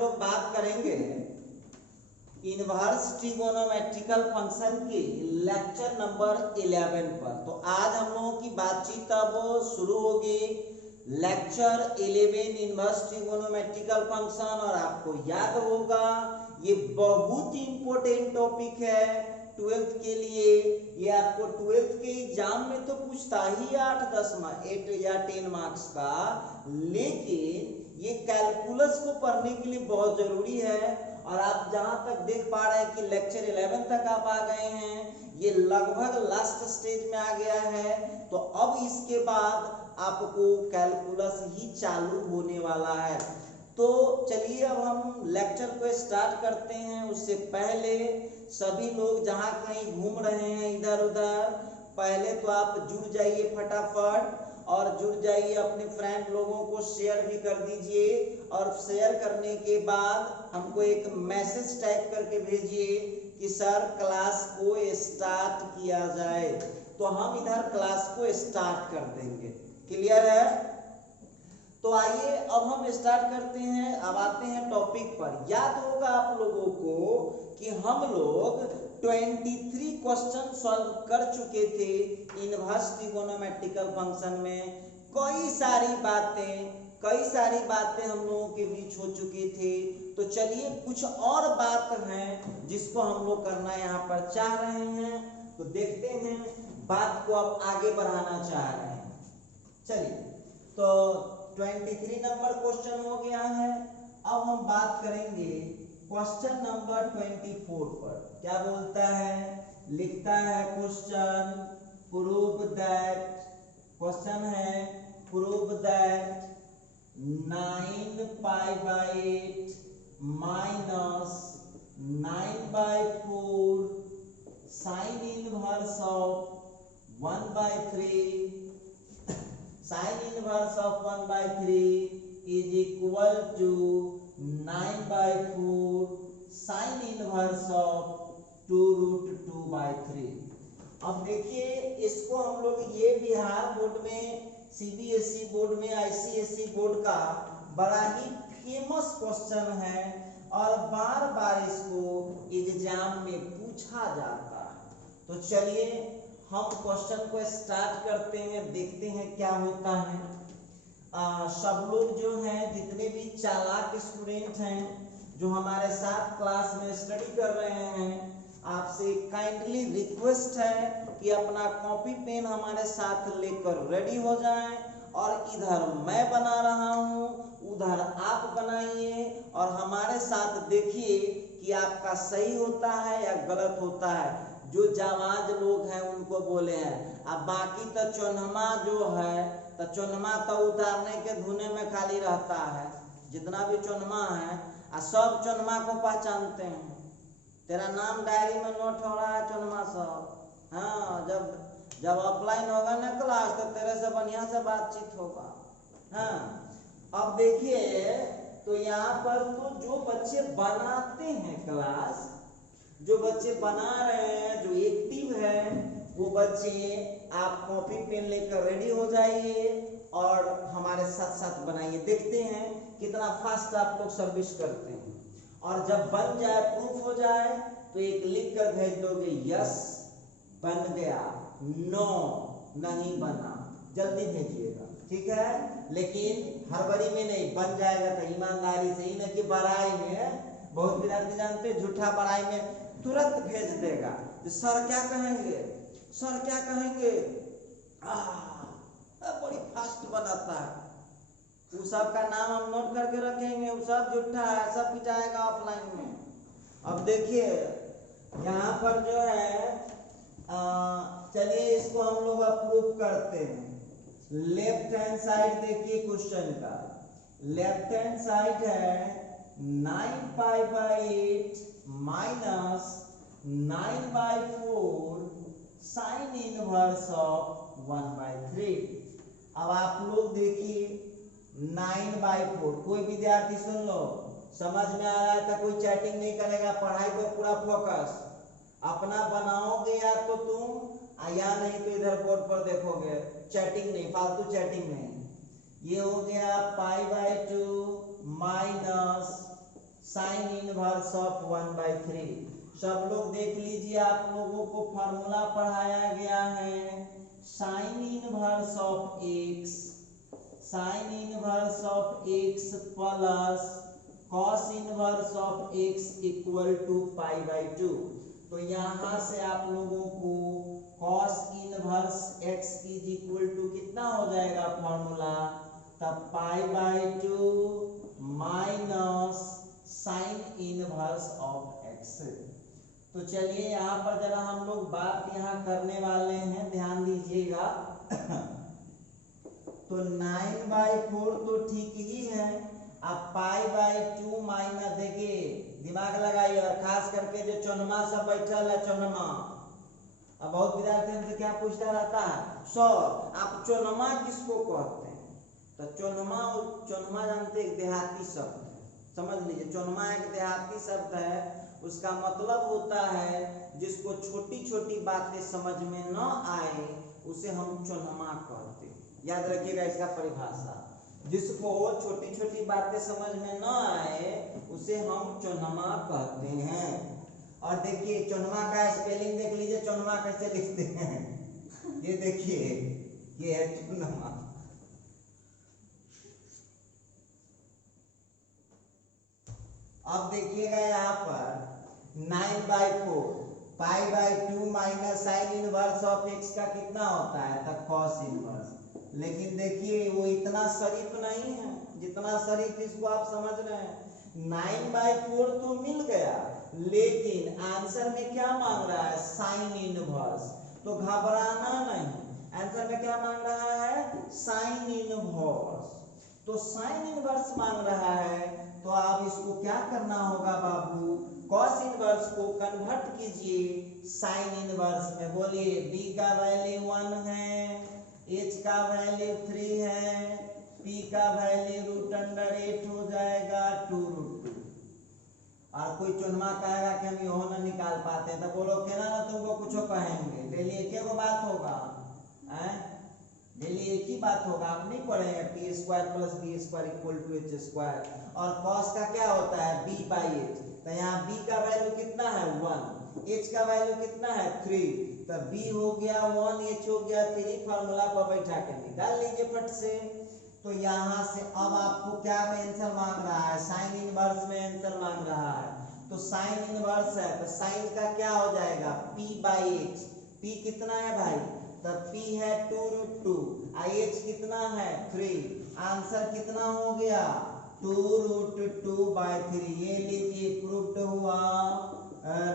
लोग बात करेंगे इनवर्स ट्रिगोनोमेट्रिकल फंक्शन के लेक्चर नंबर 11 पर। तो आज हम लोगों की बातचीत अब शुरू होगी लेक्चर 11 इनवर्स ट्रिगोनोमेट्रिकल फंक्शन। और आपको याद होगा ये बहुत इंपॉर्टेंट टॉपिक है 12th के लिए। ये आपको 12th के एग्जाम में तो पूछता ही 8 या 10 मार्क्स का, लेकिन ये कैलकुलस को पढ़ने के लिए बहुत जरूरी है। और आप जहां तक देख पा रहे हैं कि लेक्चर 11 तक आप आ गए हैं, ये लगभग लास्ट स्टेज में आ गया है। तो अब इसके बाद आपको कैलकुलस ही चालू होने वाला है। तो चलिए अब हम लेक्चर को स्टार्ट करते हैं। उससे पहले सभी लोग जहां कहीं घूम रहे हैं इधर उधर, पहले तो आप जुड़ जाइए फटाफट, और जुड़ जाइए अपने फ्रेंड लोगों को शेयर भी कर दीजिए। और शेयर करने के बाद हमको एक मैसेज टाइप करके भेजिए कि सर क्लास को स्टार्ट किया जाए, तो हम इधर क्लास को स्टार्ट कर देंगे। क्लियर है? तो आइए अब हम स्टार्ट करते हैं। अब आते हैं टॉपिक पर। याद होगा आप लोगों को कि हम लोग 23 क्वेश्चन सॉल्व कर चुके थे इनवर्स ट्रिगोनोमेट्रिकल फंक्शन में। कई सारी बातें हम लोगों के बीच हो चुकी थी। तो चलिए कुछ और बात है जिसको हम लोग करना यहाँ पर चाह रहे हैं, तो देखते हैं बात को अब आगे बढ़ाना चाह रहे हैं। चलिए, तो 23 नंबर क्वेश्चन हो गया है। अब हम बात करेंगे क्वेश्चन नंबर 24 पर। क्या बोलता है? लिखता है क्वेश्चन प्रूव दैट, क्वेश्चन है prove that 9π/8 minus 9/4 sine inverse of 1/3 sine inverse of 1/3 is equal to 9/4 sine inverse of 2√2/3। अब देखिए इसको हम लोग ये बिहार बोर्ड में, सीबीएसई बोर्ड में, आईसीएसई बोर्ड का बड़ा ही फेमस क्वेश्चन है और बार बार इसको एग्जाम में पूछा जाता है। तो चलिए हम क्वेश्चन को स्टार्ट करते हैं, देखते हैं क्या होता है। सब लोग जो हैं, जितने भी चालाक स्टूडेंट हैं जो हमारे साथ क्लास में स्टडी कर रहे हैं, आपसे काइंडली रिक्वेस्ट है कि अपना कॉपी पेन हमारे साथ लेकर रेडी हो जाएं। और इधर मैं बना रहा हूं, उधर आप बनाइए और हमारे साथ देखिए कि आपका सही होता है या गलत होता है। जो जाबाज लोग हैं उनको बोले हैं। अब बाकी तो चौन्हमा जो है, तो चौन्हमा तो उतारने के धुने में खाली रहता है। जितना भी चौन्हमा है सब चौन्हमा को पहचानते हैं। तेरा नाम डायरी में नोट हो रहा है चौन्हमा साहब। हाँ, जब ऑफलाइन होगा ना क्लास तो तेरे से बढ़िया से बातचीत होगा। हाँ, अब देखिए तो यहाँ पर तो जो बच्चे बनाते हैं क्लास, जो बच्चे बना रहे हैं, जो एक्टिव है, वो बच्चे आप कॉपी पेन लेकर रेडी हो जाइए और हमारे साथ साथ बनाइए। देखते हैं कितना फास्ट आप लोग सर्विस करते हैं। और जब बन जाए, प्रूफ हो जाए, तो एक लिख कर भेज दोगे यस बन गया, नो नहीं बना, जल्दी भेजिएगा, ठीक है। लेकिन हड़बड़ी में नहीं, बन जाएगा तो ईमानदारी से ही, न कि बड़ाई में। बहुत विद्यार्थी जानते झूठा बड़ाई में तुरंत भेज देगा। तो सर क्या कहेंगे, सर क्या कहेंगे, बड़ी फास्ट बनाता है। उस सब का नाम हम नोट करके रखेंगे, वो सब झूठा है, सब पिटाएगा ऑफलाइन में। अब देखिए यहाँ पर जो है, चलिए इसको हम लोग अप्रूव करते हैं। लेफ्ट हैंड साइड देखिए क्वेश्चन का, लेफ्ट हैंड साइड है 9π/8 माइनस 9/4 साइन इनवर्स ऑफ 1/3। अब आप लोग देखिए 9/4, कोई विद्यार्थी सुन लो, समझ में आ रहा है तो कोई चैटिंग नहीं करेगा, पढ़ाई पर पूरा फोकस। अपना बनाओगे या तो तुम, या नहीं तो इधर बोर्ड पर देखोगे, चैटिंग नहीं, फालतू चैटिंग नहीं। ये हो गया π/2 माइनस इनवर्स ऑफ 1/3। सब लोग देख लीजिए, आप लोगों को फॉर्मूला पढ़ाया गया है sine inverse of x, sine inverse of x plus cos inverse of x equal to π/2। तो यहाँ से आप लोगों को cos inverse x is equal to कितना हो जाएगा फॉर्मूला, तब π/2 minus sine inverse of x। तो चलिए यहाँ पर जरा हम लोग बात यहाँ करने वाले हैं, ध्यान दीजिएगा। तो 9/4 तो ठीक ही है, अब π/2 माइनस, देखिए दिमाग लगाइए, और खास करके जो चौनमा सब बैठल है चौनमा, अब बहुत विद्यार्थी हमसे क्या पूछता रहता है, सर आप चौनमा किसको कहते हैं? तो चौनमा जानते हैं, देहाती शब्द है, समझ लीजिए। चौनमा एक देहाती शब्द है, उसका मतलब होता है जिसको छोटी छोटी बातें समझ में न आए उसे हम चौनमा कहते हैं। याद रखिएगा इसका परिभाषा, जिसको छोटी छोटी बातें समझ में न आए उसे हम चौनमा कहते हैं। और देखिए चौनमा का स्पेलिंग देख लीजिए, चौनमा कैसे लिखते हैं, ये देखिए, ये है चौनमा। अब देखिएगा यहाँ पर 9/4 π/2 minus sine inverse of x का कितना होता है, तब कॉस इनवर्स। लेकिन देखिए वो इतना शरीफ नहीं है जितना शरीफ इसको आप समझ रहे हैं। 9/4 तो मिल गया, लेकिन आंसर में क्या मांग रहा है, साइन इनवर्स। तो घबराना नहीं, आंसर में क्या मांग रहा है, साइन इनवर्स। तो साइन इनवर्स मांग रहा है, तो आप इसको क्या करना होगा बाबू, कॉस इनवर्स को कन्वर्ट कीजिए साइन इनवर्स में। बोलिए b का वैल्यू 1 है, h का वैल्यू 3 है, p का वैल्यू √8 हो जाएगा 2√2। और कोई चुनमा कहेगा कि हम यहो न निकाल पाते हैं, तो बोलो केना ना तुमको कुछ कहेंगे, डेली एक ही बात होगा, डेली एक ही बात होगा। आप नहीं पढ़ेंगे p² + b² = h²। और cos का क्या होता है, b/h। तो यहाँ b का वैल्यू कितना है 1, h का वैल्यू कितना है 3, तो b हो गया 1, h हो गया 3। फार्मूला पर बैठा के निकाल लीजिए फट से। तो यहाँ से अब आपको क्या में आंसर मांग रहा है, साइन इनवर्स में आंसर मांग रहा है। तो साइन इनवर्स है तो साइन का क्या हो जाएगा, p/h। p कितना है भाई, तब p है 2√2, h कितना है 3। आंसर कितना हो गया 2√2/3। ये लीजिए प्रूव्ड हुआ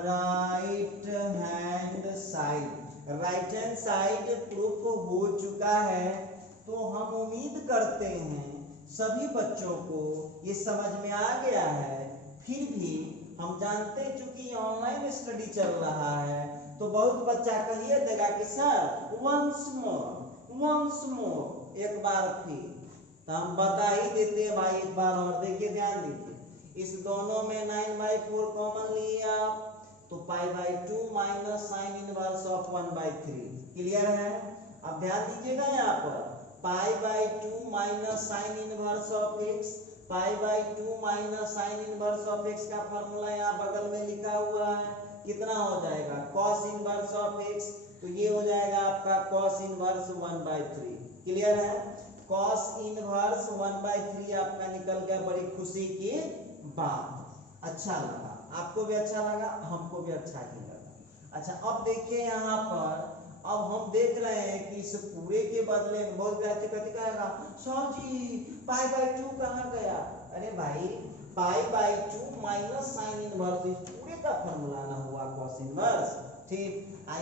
right hand side, right hand side proof हो चुका है। तो हम उम्मीद करते हैं सभी बच्चों को ये समझ में आ गया है। फिर भी हम जानते हैं चूंकि ऑनलाइन स्टडी चल रहा है तो बहुत बच्चा कहिए देगा कि सर वंस मोर, एक बार फिर। तो हम बता ही देते हैं भाई एक बार और। देखिए ध्यान दीजिए, इस दोनों में 9/4 कॉमन लिए आप, तो π/2 minus sine inverse of 1/3। Clear है? अब ध्यान दीजिएगा यहाँ पर π/2 minus sine inverse of x, π/2 minus sine inverse of x का फॉर्मूला यहाँ बगल में लिखा हुआ है, कितना हो जाएगा cos इनवर्स ऑफ x। तो ये हो जाएगा आपका cos इनवर्स 1/3। क्लियर है? cos इनवर्स 1/3 आपका निकल गया। बड़ी खुशी की बात। अच्छा लगा, आपको भी अच्छा लगा, हमको भी अच्छा ही लगा। अच्छा अब देखिए यहाँ पर, अब हम देख रहे हैं कि इस पूरे के बदले में बहुत विद्यार्थी कहेगा सर जी π/2 कहाँ गया। अरे भाई π/2 माइनस साइन इनवर्स, इस पूरे का फॉर्मूला ना हुआ cos इनवर्स। ठीक,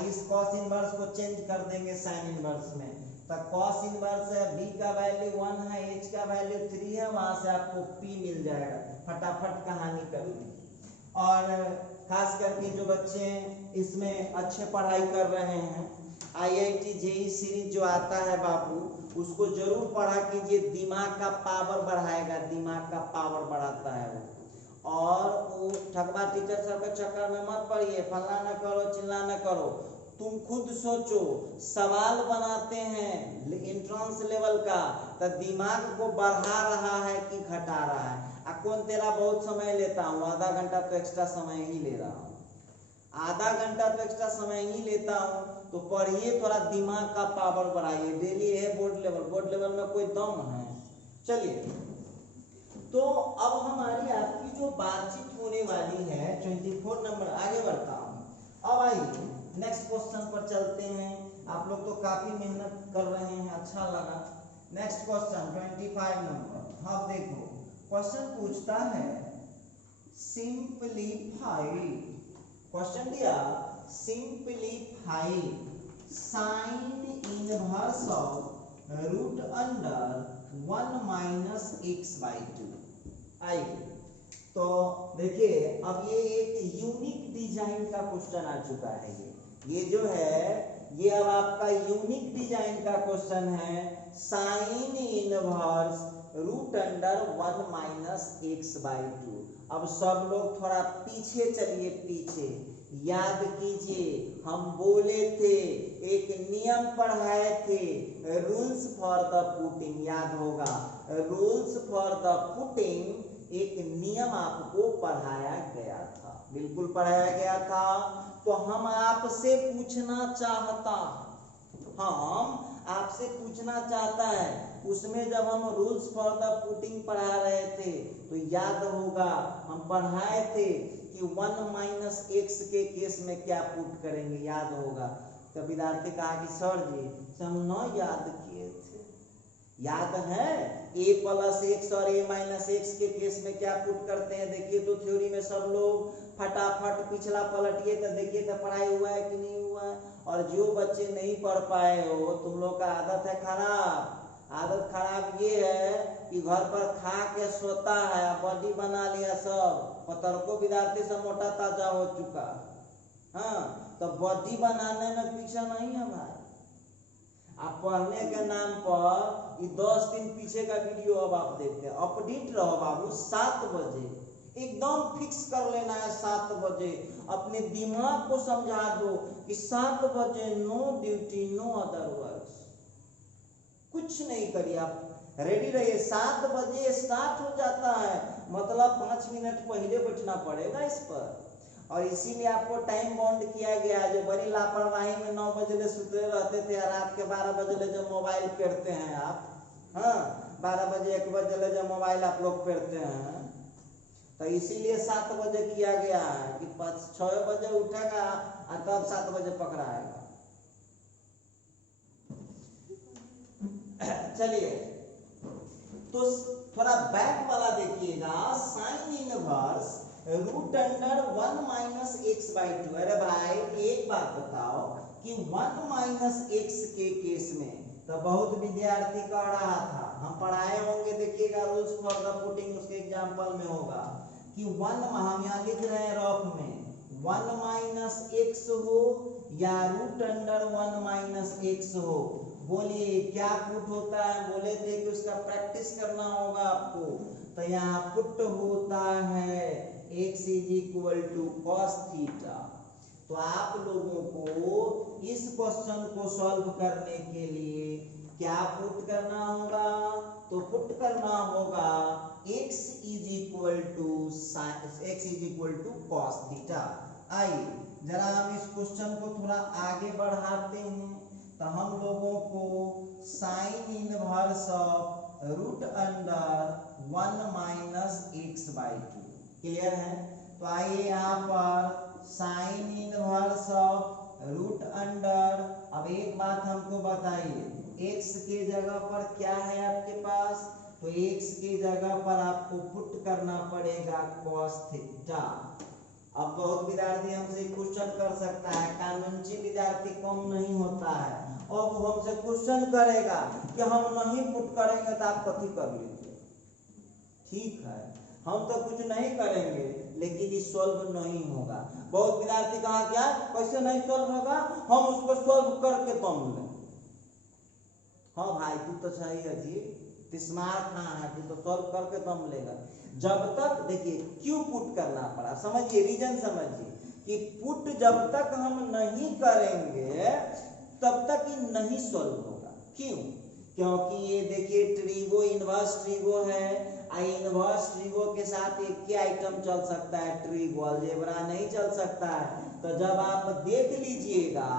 इस cos इनवर्स को चेंज कर देंगे साइन इनवर्स में। तो cos इनवर्स है, b का वैल्यू 1 है, h का वैल्यू 3 है, वहां से आपको p मिल जाएगा। फटाफट कहानी कर ली। और खास करके जो बच्चे इसमें अच्छे पढ़ाई कर रहे हैं, IIT JEE सीरीज जो आता है बाबू, उसको जरूर पढ़ा कीजिए। दिमाग का पावर बढ़ाएगा, दिमाग का पावर बढ़ाता है वो। और वो ठगवा टीचर सब के चक्कर में मत पड़िए, फलना न करो चिल्ला न करो। तुम खुद सोचो, सवाल बनाते हैं एंट्रेंस लेवल का तो दिमाग को बढ़ा रहा है कि घटा रहा है। कौन तेरा बहुत समय लेता हूँ, आधा घंटा तो एक्स्ट्रा समय ही ले रहा हूँ, आधा घंटा तो एक्स्ट्रा समय ही लेता हूँ। तो पढ़िए, थोड़ा दिमाग का पावर बढ़ाइए, डेली है बोर्ड लेवल में कोई दम है। चलिए, तो अब हमारी आपकी जो बातचीत होने वाली है 24 नंबर, आगे बढ़ता हूँ। अब आइए नेक्स्ट क्वेश्चन पर चलते हैं। आप लोग तो काफी मेहनत कर रहे हैं, अच्छा लगा। Next question 25 number. हाँ देखो, क्वेश्चन पूछता है सिंपलीफाई, क्वेश्चन दिया simplify sine inverse of root under 1 minus x/2। आइए, तो देखिए अब ये एक यूनिक डिजाइन का क्वेश्चन आ चुका है। ये जो है ये अब आपका यूनिक डिजाइन का क्वेश्चन है। Sine inverse root under 1 minus x/2। अब सब लोग थोड़ा पीछे चलिए, पीछे याद कीजिए, हम बोले थे, एक नियम पढ़ाए थे, रूल्स फॉर द पुटिंग, याद होगा, रूल्स फॉर द पुटिंग एक नियम आपको पढ़ाया गया था, बिल्कुल पढ़ाया गया था। तो हम आपसे पूछना चाहता है, उसमें जब हम रूल्स फॉर द पुटिंग पढ़ा रहे थे तो याद होगा हम पढ़ाए थे कि 1 माइनस एक्स के केस में क्या पुट करेंगे, याद होगा। तो विद्यार्थी कहा कि सर जी हम न याद किए थे, याद है a प्लस एक्स और a माइनस एक्स के केस में क्या पुट करते हैं। देखिए तो थ्योरी में सब लोग फटाफट पिछला पलटिए तो देखिए तो पढ़ाई हुआ है कि नहीं हुआ है। और जो बच्चे नहीं पढ़ पाए हो, तुम लोग का आदत है खराब। आदत खराब ये है कि घर पर खा के सोता है, बॉडी बना लिया, सब पतरको विद्यार्थी सब मोटा ताजा हो चुका। हाँ, तो बॉडी बनाने में पीछे नहीं है भाई। आप पढ़ने के नाम पर ये 10 दिन पीछे का वीडियो अब आप देखते हैं। अपडेट रहो बाबू, 7 बजे एकदम फिक्स कर लेना है। 7 बजे अपने दिमाग को समझा दो कि 7 बजे no duty no other works, कुछ नहीं करिए, आप रेडी रहिए। 7 बजे स्टार्ट हो जाता है, मतलब 5 मिनट पहले बैठना पड़ेगा इस पर। और इसीलिए आपको टाइम बाउंड किया गया है। जो बड़ी लापरवाही में 9 बजे ले सुते रहते थे, रात के 12 बजे ले जो मोबाइल फेरते हैं आप, हाँ 12 बजे 1 बजे ले जो मोबाइल आप लोग फेरते हैं, तो इसीलिए 7 बजे किया गया है कि 6 बजे उठेगा और तब 7 बजे पकड़ाएगा। चलिए, तो थोड़ा बैक वाला देखिएगा, sine inverse root under 1 minus x/2। अरे भाई एक बात बताओ कि 1 माइनस x के केस में तो बहुत विद्यार्थी कर रहा था, हम पढ़ाए होंगे, देखिएगा रूल्स फॉर द पुटिंग उसके एग्जांपल में होगा कि 1 हम यहाँ लिख रहे हैं रफ में 1 माइनस x हो या रूट अंडर 1 माइनस x हो। बोलिए क्या पुट होता है, बोले थे कि उसका प्रैक्टिस करना होगा आपको। तो यहाँ पुट होता है x is equal to cos theta. तो आप लोगों को इस क्वेश्चन को सॉल्व करने के लिए क्या पुट करना होगा, तो पुट करना होगा x is equal to cos theta. आइए जरा हम इस क्वेश्चन को थोड़ा आगे बढ़ाते हैं। तो हम लोगों को sine inverse of root under 1 minus x/2 clear है। तो आइए यहाँ पर sine inverse of root under, अब एक बात हमको बताइए, x के जगह पर क्या है आपके पास, तो x के जगह पर आपको पुट करना पड़ेगा cos थीटा। अब बहुत विद्यार्थी हमसे क्वेश्चन कर सकता है, कानूनी विद्यार्थी कम नहीं होता है। अब वो हमसे क्वेश्चन करेगा कि हम नहीं पुट करेंगे तो आप कथी कर लीजिए। ठीक है, हम तो कुछ नहीं करेंगे लेकिन ये सॉल्व नहीं होगा। बहुत विद्यार्थी कहा क्या कैसे नहीं सॉल्व होगा, हम उसको सॉल्व करके तुम ले। हाँ भाई तू तो सही है जी, स्मार्ट हाँ है, तू तो सॉल्व करके तुम लेगा। जब तक देखिए क्यों पुट करना पड़ा, समझिए रीजन समझिए कि पुट जब तक हम नहीं करेंगे तब तक ये नहीं सॉल्व होगा। क्यों, क्योंकि ये देखिए ट्रीगो इनवर्स ट्रीगो है, इनवर्स ट्रिगो के साथ एक ही आइटम चल सकता है, ट्रिगो, अलजेब्रा नहीं चल सकता है। तो जब आप देख लीजिएगा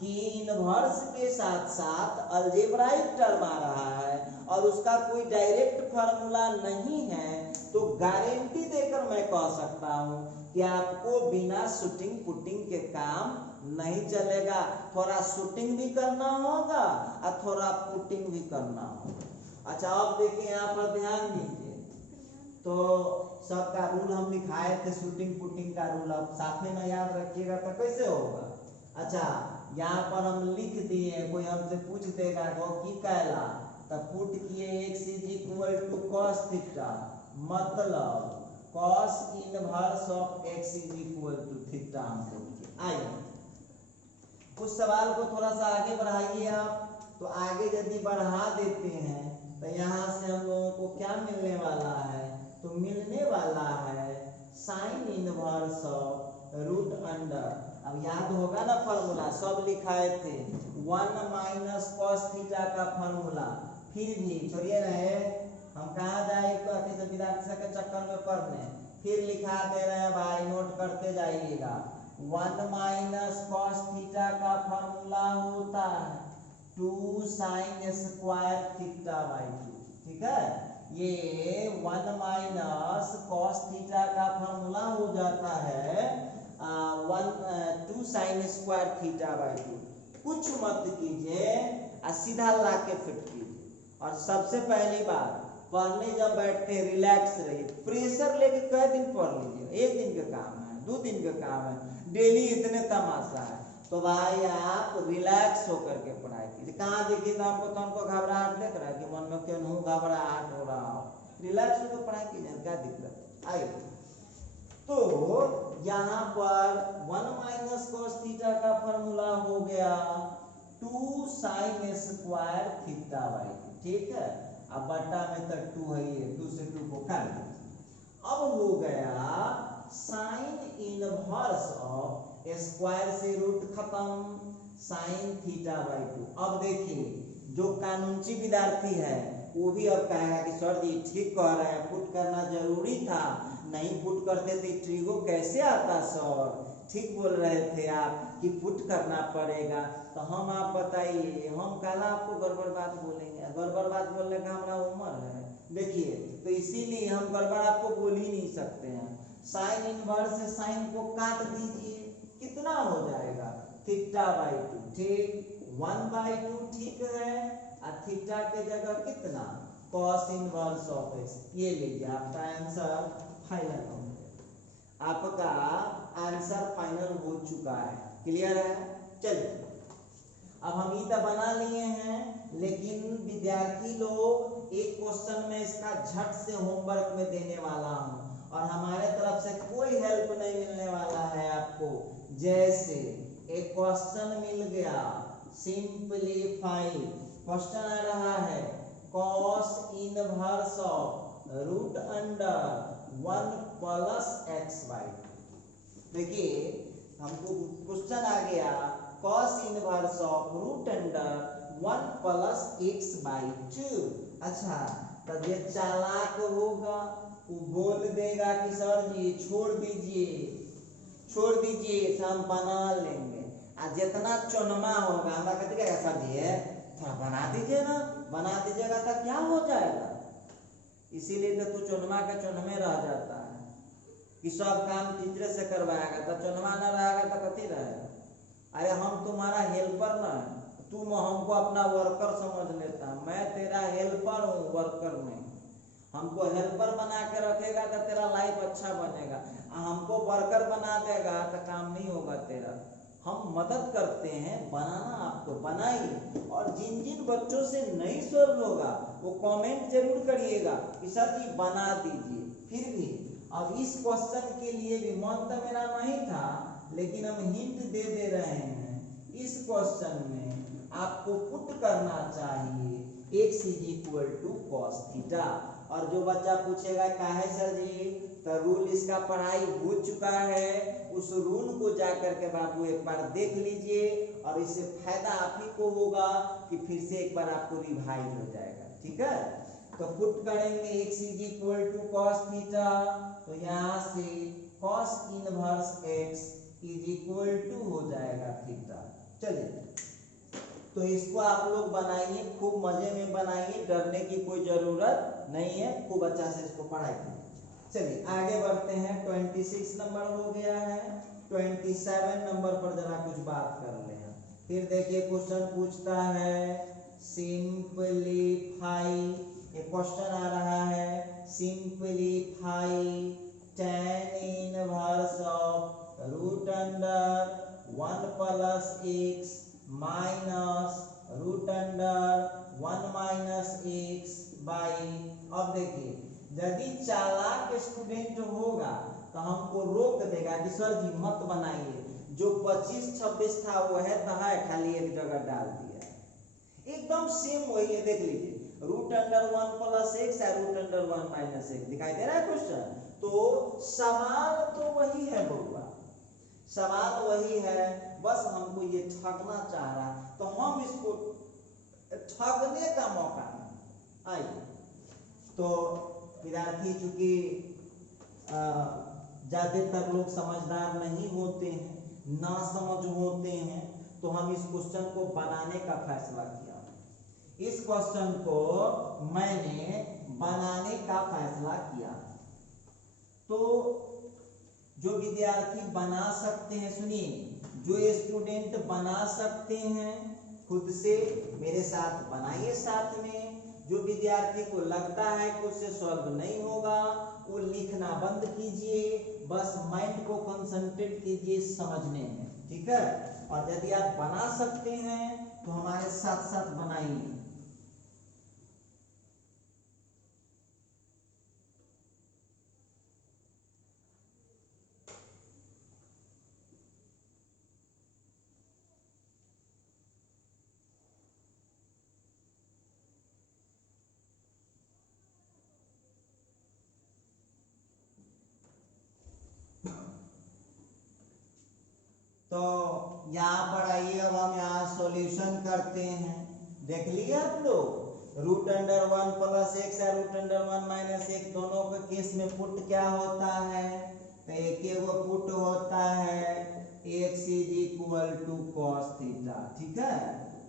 कि इनवर्स के साथ साथ अलजेब्राइक टर्म आ रहा है और उसका कोई डायरेक्ट फार्मूला नहीं है, तो गारंटी देकर मैं कह सकता हूं कि आपको बिना शूटिंग पुटिंग के काम नहीं चलेगा। थोड़ा शूटिंग भी करना होगा और थोड़ा पुटिंग भी करना होगा। अच्छा, अब देखिए यहाँ पर ध्यान दीजिए, तो सबका रूल हम लिखाए थे, शूटिंग पुटिंग का रूल, अब साथ में ना याद रखिएगा तो कैसे होगा। अच्छा, यहाँ पर हम लिख दिए, कोई हमसे पूछ देगा वो की कहला, तब पुट किए x is equal to cos theta, मतलब cos inverse of x is equal to theta हमको आइए। उस सवाल को थोड़ा सा आगे बढ़ाइए आप, तो आगे यदि बढ़ा देते हैं तो यहाँ से हम लोगों को क्या मिलने वाला है, तो मिलने वाला है sine inverse of root under, अब याद होगा ना फॉर्मूला, सब लिखाए थे, 1 माइनस कॉस थीटा का फॉर्मूला। फिर भी छोड़िए रहे, हम कहाँ जाए विद्यार्थी के चक्कर में पढ़ने, फिर लिखा दे रहे हैं भाई, नोट करते जाइएगा। 1 माइनस कॉस थीटा का फॉर्मूला होता है 2 साइन स्क्वायर थीटा बाई 2, ठीक है। ये 1 माइनस कॉस थीटा का फॉर्मूला हो जाता है 2 साइन स्क्वायर थीटा बाई 2। कुछ मत कीजिए, सीधा ला के फिट कीजिए। और सबसे पहली बात, पढ़ने जब बैठते हैं रिलैक्स रहिए, प्रेशर लेके कई दिन पढ़ लीजिए, एक दिन का काम है, 2 दिन का काम है, डेली इतने तमाशा है, तो भाई आप रिलैक्स होकर के पढ़ाई कीजिए। कहाँ देखिए तो हमको घबराहट देख रहा है कि मन में क्यों घबराहट हो रहा हो, रिलैक्स होकर पढ़ाई कीजिए, क्या दिक्कत है। आइए, तो यहाँ पर 1 माइनस कॉस थीटा का फॉर्मूला हो गया 2 साइन स्क्वायर थीटा बाई 2, ठीक है। अब बट्टा में तक 2 है, ये 2 से 2 को काट दो। अब हो गया साइन इनवर्स ऑफ स्क्वायर से रूट खत्म, साइन थीटा बाई 2। अब देखिए, जो कानूनची विद्यार्थी है वो भी अब कहेगा कि सर जी ठीक कह रहे हैं, पुट करना जरूरी था, नहीं पुट करते तो ट्रिगो कैसे आता सर, ठीक बोल रहे थे आप कि पुट करना पड़ेगा। तो हम आप बताइए, हम कल आपको गड़बड़ बात बोलेंगे, गड़बड़ बात बोलने का हमारा उम्र है, देखिए, तो इसीलिए हम गड़बड़ आपको बोल ही नहीं सकते हैं। साइन इनवर्स से साइन को काट दीजिए, कितना हो जाएगा थीटा बाई 2, ठीक, 1/2, ठीक है। और थीटा के जगह कितना, कॉस इनवर्स ऑफ x, ये लीजिए आपका आंसर फाइनल हो गया, आपका आंसर फाइनल हो चुका है। क्लियर है। चलिए, अब हम ये तो बना लिए हैं, लेकिन विद्यार्थी लोग एक क्वेश्चन में इसका झट से होमवर्क में देने वाला हूं, और हमारे तरफ से कोई हेल्प नहीं मिलने वाला है आपको। जैसे एक क्वेश्चन मिल गया, सिंपलीफाई, क्वेश्चन आ रहा है cos inverse of root under 1 plus x by 2। देखिए, हमको क्वेश्चन आ गया cos inverse of root under 1 plus x by 2। अच्छा, तो ये चालाक होगा, वो बोल देगा कि सर जी छोड़ दीजिए तो हम बना लेंगे, और जितना चुनमा होगा हमरा कहते क्या सर जी थोड़ा बना दीजिए ना, बना दीजिएगा तो क्या हो जाएगा। इसीलिए तो तू चुनमा के चुनमे रह जाता है कि सब काम टीचर से करवाएगा, तो चुनमा ना रहेगा तो कथी रहेगा। अरे हम तुम्हारा हेल्पर ना है, तुम हमको अपना वर्कर समझ लेता, मैं तेरा हेल्पर हूँ, वर्कर नहीं। हमको हेल्पर बना के रखेगा तो तेरा लाइफ अच्छा बनेगा, हमको वर्कर बना देगा तो काम नहीं होगा तेरा। हम मदद करते हैं, बनाना आपको बनाइए, और जिन जिन बच्चों से नहीं सॉल्व होगा वो कमेंट जरूर करिएगा कि सर जी बना दीजिए। फिर भी अब इस क्वेश्चन के लिए भी मन तो मेरा नहीं था, लेकिन हम हिंट दे दे रहे हैं। इस क्वेश्चन में आपको पुट करना चाहिए x is equal to cos theta, और जो बच्चा पूछेगा काहे सर जी, तो रूल इसका पढ़ाई हो चुका है, उस रूल को जाकर के बाबू एक बार देख लीजिए, और इससे फायदा आप ही को होगा कि फिर से एक बार आपको रिवाइज हो जाएगा। ठीक है, तो पुट करेंगे x is equal to cos theta, तो यहाँ से cos inverse x is equal to हो जाएगा थीटा। चलिए तो इसको आप लोग बनाइए, खूब मजे में बनाइए, डरने की कोई जरूरत नहीं है, खूब अच्छा से इसको पढ़ाई कीजिए। चलिए आगे बढ़ते हैं, 26 नंबर हो गया है, 27 नंबर पर जरा कुछ बात कर ले हैं। फिर देखिए क्वेश्चन पूछता है सिंपलीफाई, एक क्वेश्चन आ रहा है simplify tan inverse of root under 1 plus x minus root under 1 minus x by. अब देखिए यदि चालाक स्टूडेंट होगा तो हमको रोक देगा कि सर जी मत बनाइए, जो 25-26 था वो है तहा खाली एक जगह डाल दिया, एकदम सेम वही है। देख लीजिए रूट अंडर 1 प्लस एक्स है रूट अंडर 1 माइनस एक्स, दिखाई दे रहा है क्वेश्चन। तो सवाल तो वही है बउआ, सवाल वही है, बस हमको ये ठगना चाह रहा है, तो हम इसको ठगने का मौका नहीं। आइए तो विद्यार्थी चूंकि ज्यादातर लोग समझदार नहीं होते हैं, ना समझ होते हैं, तो हम इस क्वेश्चन को बनाने का फैसला किया। इस क्वेश्चन को मैंने बनाने का फैसला किया। तो जो विद्यार्थी बना सकते हैं, सुनिए, जो स्टूडेंट बना सकते हैं खुद से मेरे साथ बनाइए साथ में। जो विद्यार्थी को लगता है कि उससे सॉल्व नहीं होगा वो लिखना बंद कीजिए, बस माइंड को कंसंट्रेट कीजिए समझने में, ठीक है। और यदि आप बना सकते हैं तो हमारे साथ साथ बनाइए। तो यहाँ पर आइए, अब हम यहाँ सॉल्यूशन करते हैं। देख लिए आप लोग, रूट अंडर 1 प्लस एक्स है रूट अंडर 1 माइनस एक्स, दोनों के केस में पुट क्या होता है, तो एक वो पुट होता है x is equal to cos theta, ठीक है।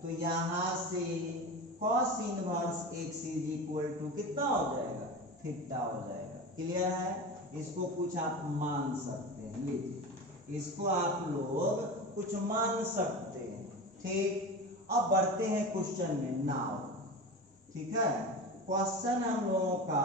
तो यहाँ से cos inverse x is equal to कितना हो जाएगा, थीटा हो जाएगा। क्लियर है, इसको कुछ आप मान सकते हैं, लीजिए इसको आप लोग कुछ मान सकते हैं, ठीक। अब बढ़ते हैं क्वेश्चन में नाउ, ठीक है। क्वेश्चन हम लोगों का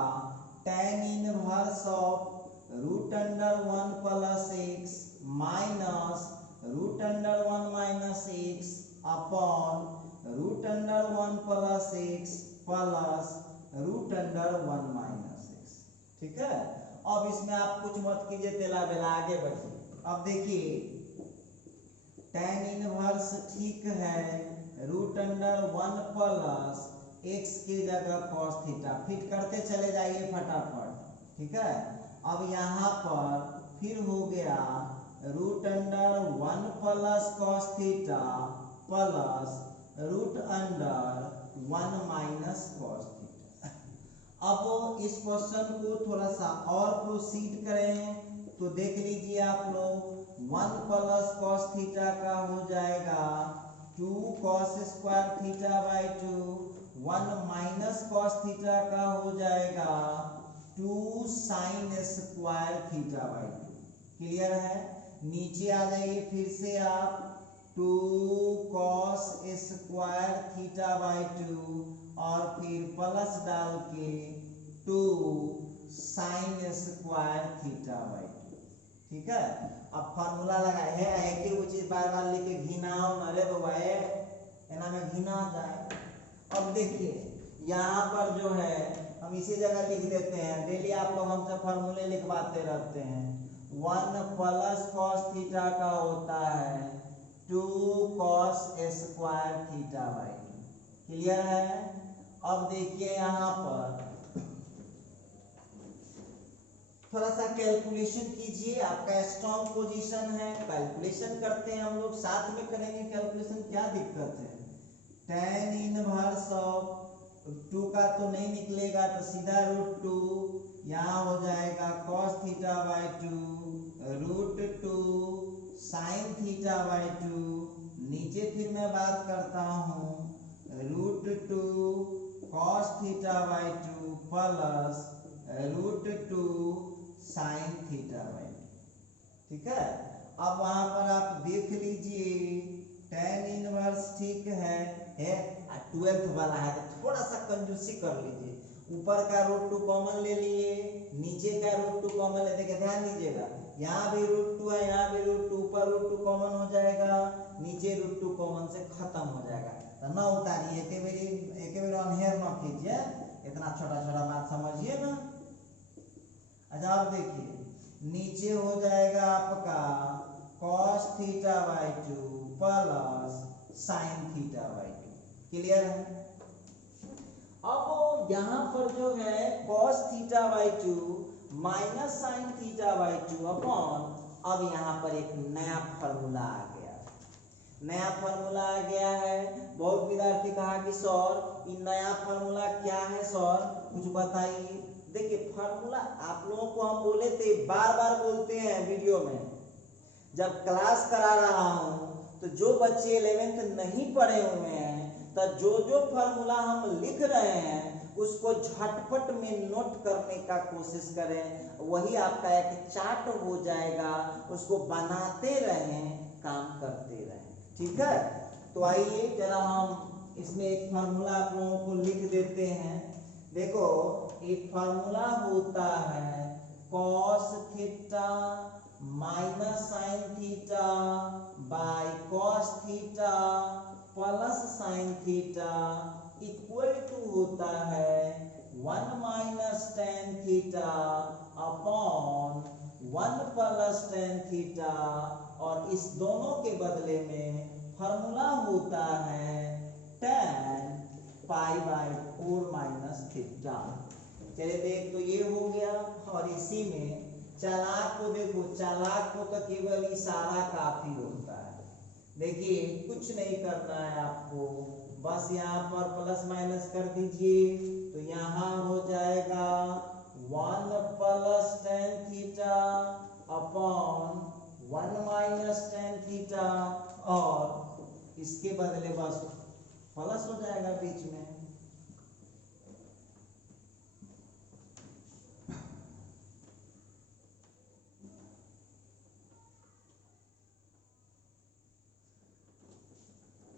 tan inverse of root under 1 plus x minus root under 1 minus x upon root under 1 plus x plus root under 1 minus x, ठीक है। अब इसमें आप कुछ मत कीजिए, तेला बेला आगे बढ़िए। अब देखिए tan इनवर्स ठीक है रूट अंडर 1 प्लस एक्स की जगह कॉस थीटा, फिट करते चले जाइए फटाफट, ठीक है। अब यहाँ पर फिर हो गया root under 1 plus cos theta plus root under 1 minus cos theta. अब इस क्वेश्चन को थोड़ा सा और प्रोसीड करें तो देख लीजिए आप लोग 1 प्लस कॉस थीटा का हो जाएगा 2 cos square theta by 2, 1 minus cos theta का हो जाएगा 2 sine square theta by 2। Clear है, नीचे आ जाइए फिर से आप 2 कॉस स्क्वायर थीटा बाई 2 और फिर प्लस डाल के 2 साइन स्क्वायर थीटा बाई 2, ठीक है। अब फार्मूला लगाए है, एक ही चीज बार बार लिख के घिनाओ न रे बाबा, एना में घिना जाए। अब देखिए यहाँ पर जो है हम इसी जगह लिख देते हैं, डेली आप लोग हमसे फार्मूले लिखवाते रहते हैं। 1 प्लस कॉस थीटा का होता है 2 cos square theta by 2। Clear है। अब देखिए यहाँ पर थोड़ा सा कैलकुलेशन कीजिए, आपका स्ट्रॉन्ग पोजीशन है, कैलकुलेशन करते हैं हम लोग, साथ में करेंगे कैलकुलेशन, क्या दिक्कत है। tan इनवर्स ऑफ 2 का तो नहीं निकलेगा तो सीधा √2 यहाँ हो जाएगा cos theta by 2 √2 sin theta by 2। नीचे फिर मैं बात करता हूँ √2 cos theta by 2 plus √2 sin theta by 2। ठीक है, अब वहां पर आप देख लीजिए tan इनवर्स ठीक है 12th वाला है तो थोड़ा सा कंजूसी कर लीजिए। ऊपर का √2 कॉमन ले लिए, नीचे का √2 कॉमन ले देखिए, ध्यान दीजिएगा यहाँ भी √2 है, यहाँ भी √2, ऊपर √2 कॉमन हो जाएगा, नीचे √2 कॉमन से खत्म हो जाएगा। तो न उतारिए, एक बार अनहेर न कीजिए, इतना छोटा छोटा बात समझिए ना। अच्छा अब देखिए नीचे हो जाएगा आपका cos theta by 2 plus sin theta by 2। Clear है? अब यहाँ पर जो है cos theta by 2 minus sin theta by 2 upon, अब यहाँ पर एक नया फार्मूला आ गया, नया फार्मूला आ गया है। बहुत विद्यार्थी कहा कि सर ये नया फार्मूला क्या है सर, कुछ बताइए। देखिए फार्मूला आप लोगों को हम बोले थे, बार बार बोलते हैं वीडियो में, जब क्लास करा रहा हूँ तो जो बच्चे 11th नहीं पढ़े हुए हैं तो जो जो फार्मूला हम लिख रहे हैं उसको झटपट में नोट करने का कोशिश करें, वही आपका एक चार्ट हो जाएगा, उसको बनाते रहें, काम करते रहें। ठीक है, तो आइए जरा हम इसमें एक फार्मूला आप लोगों को लिख देते हैं। देखो एक फार्मूला होता है cos theta minus sin theta by cos theta plus sin theta equal to होता है 1 minus tan theta upon 1 plus tan theta, और इस दोनों के बदले में फार्मूला होता है tan pi by 4 minus theta. चलिए देख, तो ये हो गया, और इसी में चालाक को देखो, चालाक को तो केवल इशारा काफी होता है। देखिए कुछ नहीं करना है आपको, बस यहाँ पर प्लस माइनस कर दीजिए, तो यहाँ हो जाएगा 1 plus tan theta upon 1 minus tan theta, और इसके बदले बस प्लस हो जाएगा बीच में।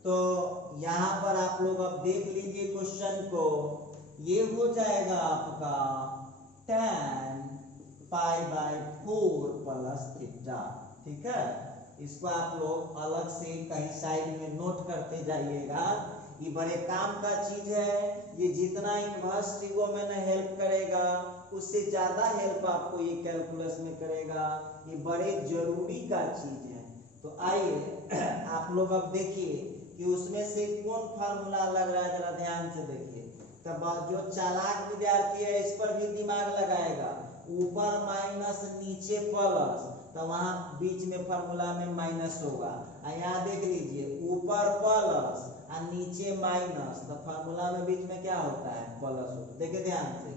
तो यहाँ पर आप लोग अब देख लीजिए क्वेश्चन को, ये हो जाएगा आपका tan pi by 4 plus theta. ठीक है, इसको आप लोग अलग से कहीं साइड में नोट करते जाइएगा, ये बड़े काम का चीज है। ये जितना इनवर्स ट्रिगोनोमेट्री में हेल्प करेगा उससे ज्यादा हेल्प आपको ये कैलकुलस में करेगा, ये बड़े जरूरी का चीज है। तो आइए आप लोग अब देखिए कि उसमें से कौन फार्मूला लग रहा है, जरा ध्यान से देखिए। तब जो चालाक विद्यार्थी है इस पर भी दिमाग लगाएगा, ऊपर माइनस नीचे प्लस, तो वहां बीच में फार्मूला में माइनस होगा। यहाँ देख लीजिए ऊपर प्लस और नीचे माइनस, तो फार्मूला में बीच में क्या होता है, प्लस होता है। देखिए ध्यान से,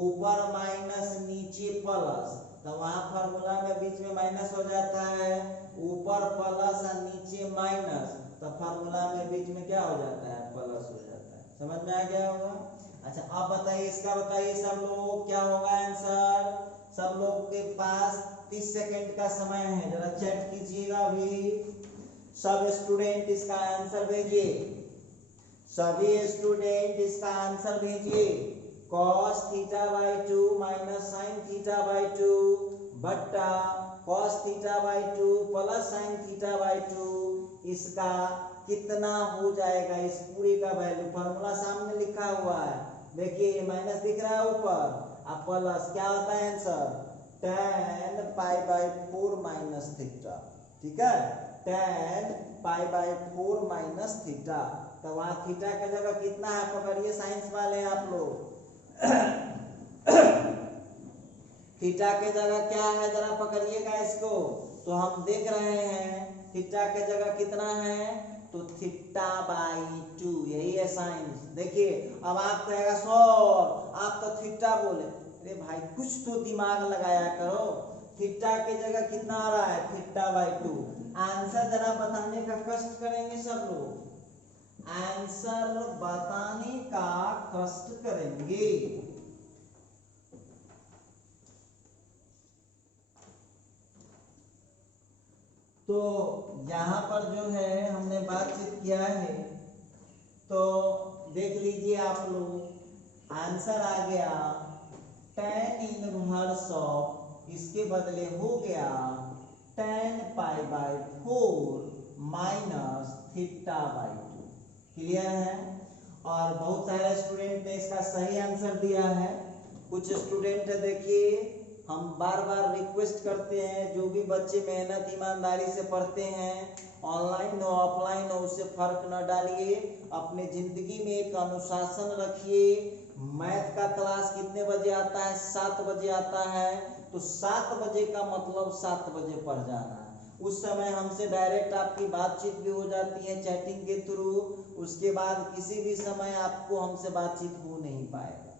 ऊपर माइनस नीचे प्लस, तो वहां फार्मूला में बीच में माइनस हो जाता है। ऊपर प्लस और नीचे माइनस, तो फार्मूला में बीच में क्या हो जाता है, प्लस हो जाता है। समझ में आ गया होगा? अच्छा अब बताइए, इसका बताइए सब लोग क्या होगा आंसर। सब लोग के पास 30 सेकंड का समय है, जरा चेक कीजिएगा अभी। सब स्टूडेंट इसका आंसर भेजिए, सभी स्टूडेंट इसका आंसर भेजिए। cos theta by 2 minus sin theta by 2 बट्टा cos theta by 2 plus sin theta by 2, इसका कितना हो जाएगा, इस पूरे का वैल्यू फार्मूला सामने लिखा हुआ है, देखिए माइनस दिख रहा है ऊपर, अब प्लस क्या होता है answer, tan pi by 4 minus theta. ठीक है, tan pi by 4 minus theta, तो वहां थीटा की जगह कितना है, पकड़िए साइंस वाले आप लोग थीटा के जगह क्या है, जरा पकड़िएगा इसको। तो हम देख रहे हैं थीटा के जगह कितना है, तो थीटा बाई 2, यही है साइंस। देखिए अब आप कहेगा सर आप तो थीटा बोले, अरे भाई कुछ तो दिमाग लगाया करो, थीटा की जगह कितना आ रहा है थीटा बाई 2। आंसर जरा बताने का कष्ट करेंगे सब लोग, आंसर बताने का कष्ट करेंगे। तो यहाँ पर जो है हमने बातचीत किया है, तो देख लीजिए आप लोग, आंसर आ गया tan इनवर्स ऑफ, इसके बदले हो गया tan pi by 4 minus theta by 2। Clear है? और बहुत सारे स्टूडेंट ने इसका सही आंसर दिया है। कुछ स्टूडेंट देखिए, हम बार बार रिक्वेस्ट करते हैं जो भी बच्चे मेहनत ईमानदारी से पढ़ते हैं, ऑनलाइन हो ऑफलाइन हो उससे फर्क न डालिए, अपने जिंदगी में एक अनुशासन रखिए। मैथ का क्लास कितने बजे आता है? 7 बजे आता है, तो 7 बजे का मतलब 7 बजे पढ़ जाना है। उस समय हमसे डायरेक्ट आपकी बातचीत भी हो जाती है चैटिंग के थ्रू, उसके बाद किसी भी समय आपको हमसे बातचीत हो नहीं पाएगा,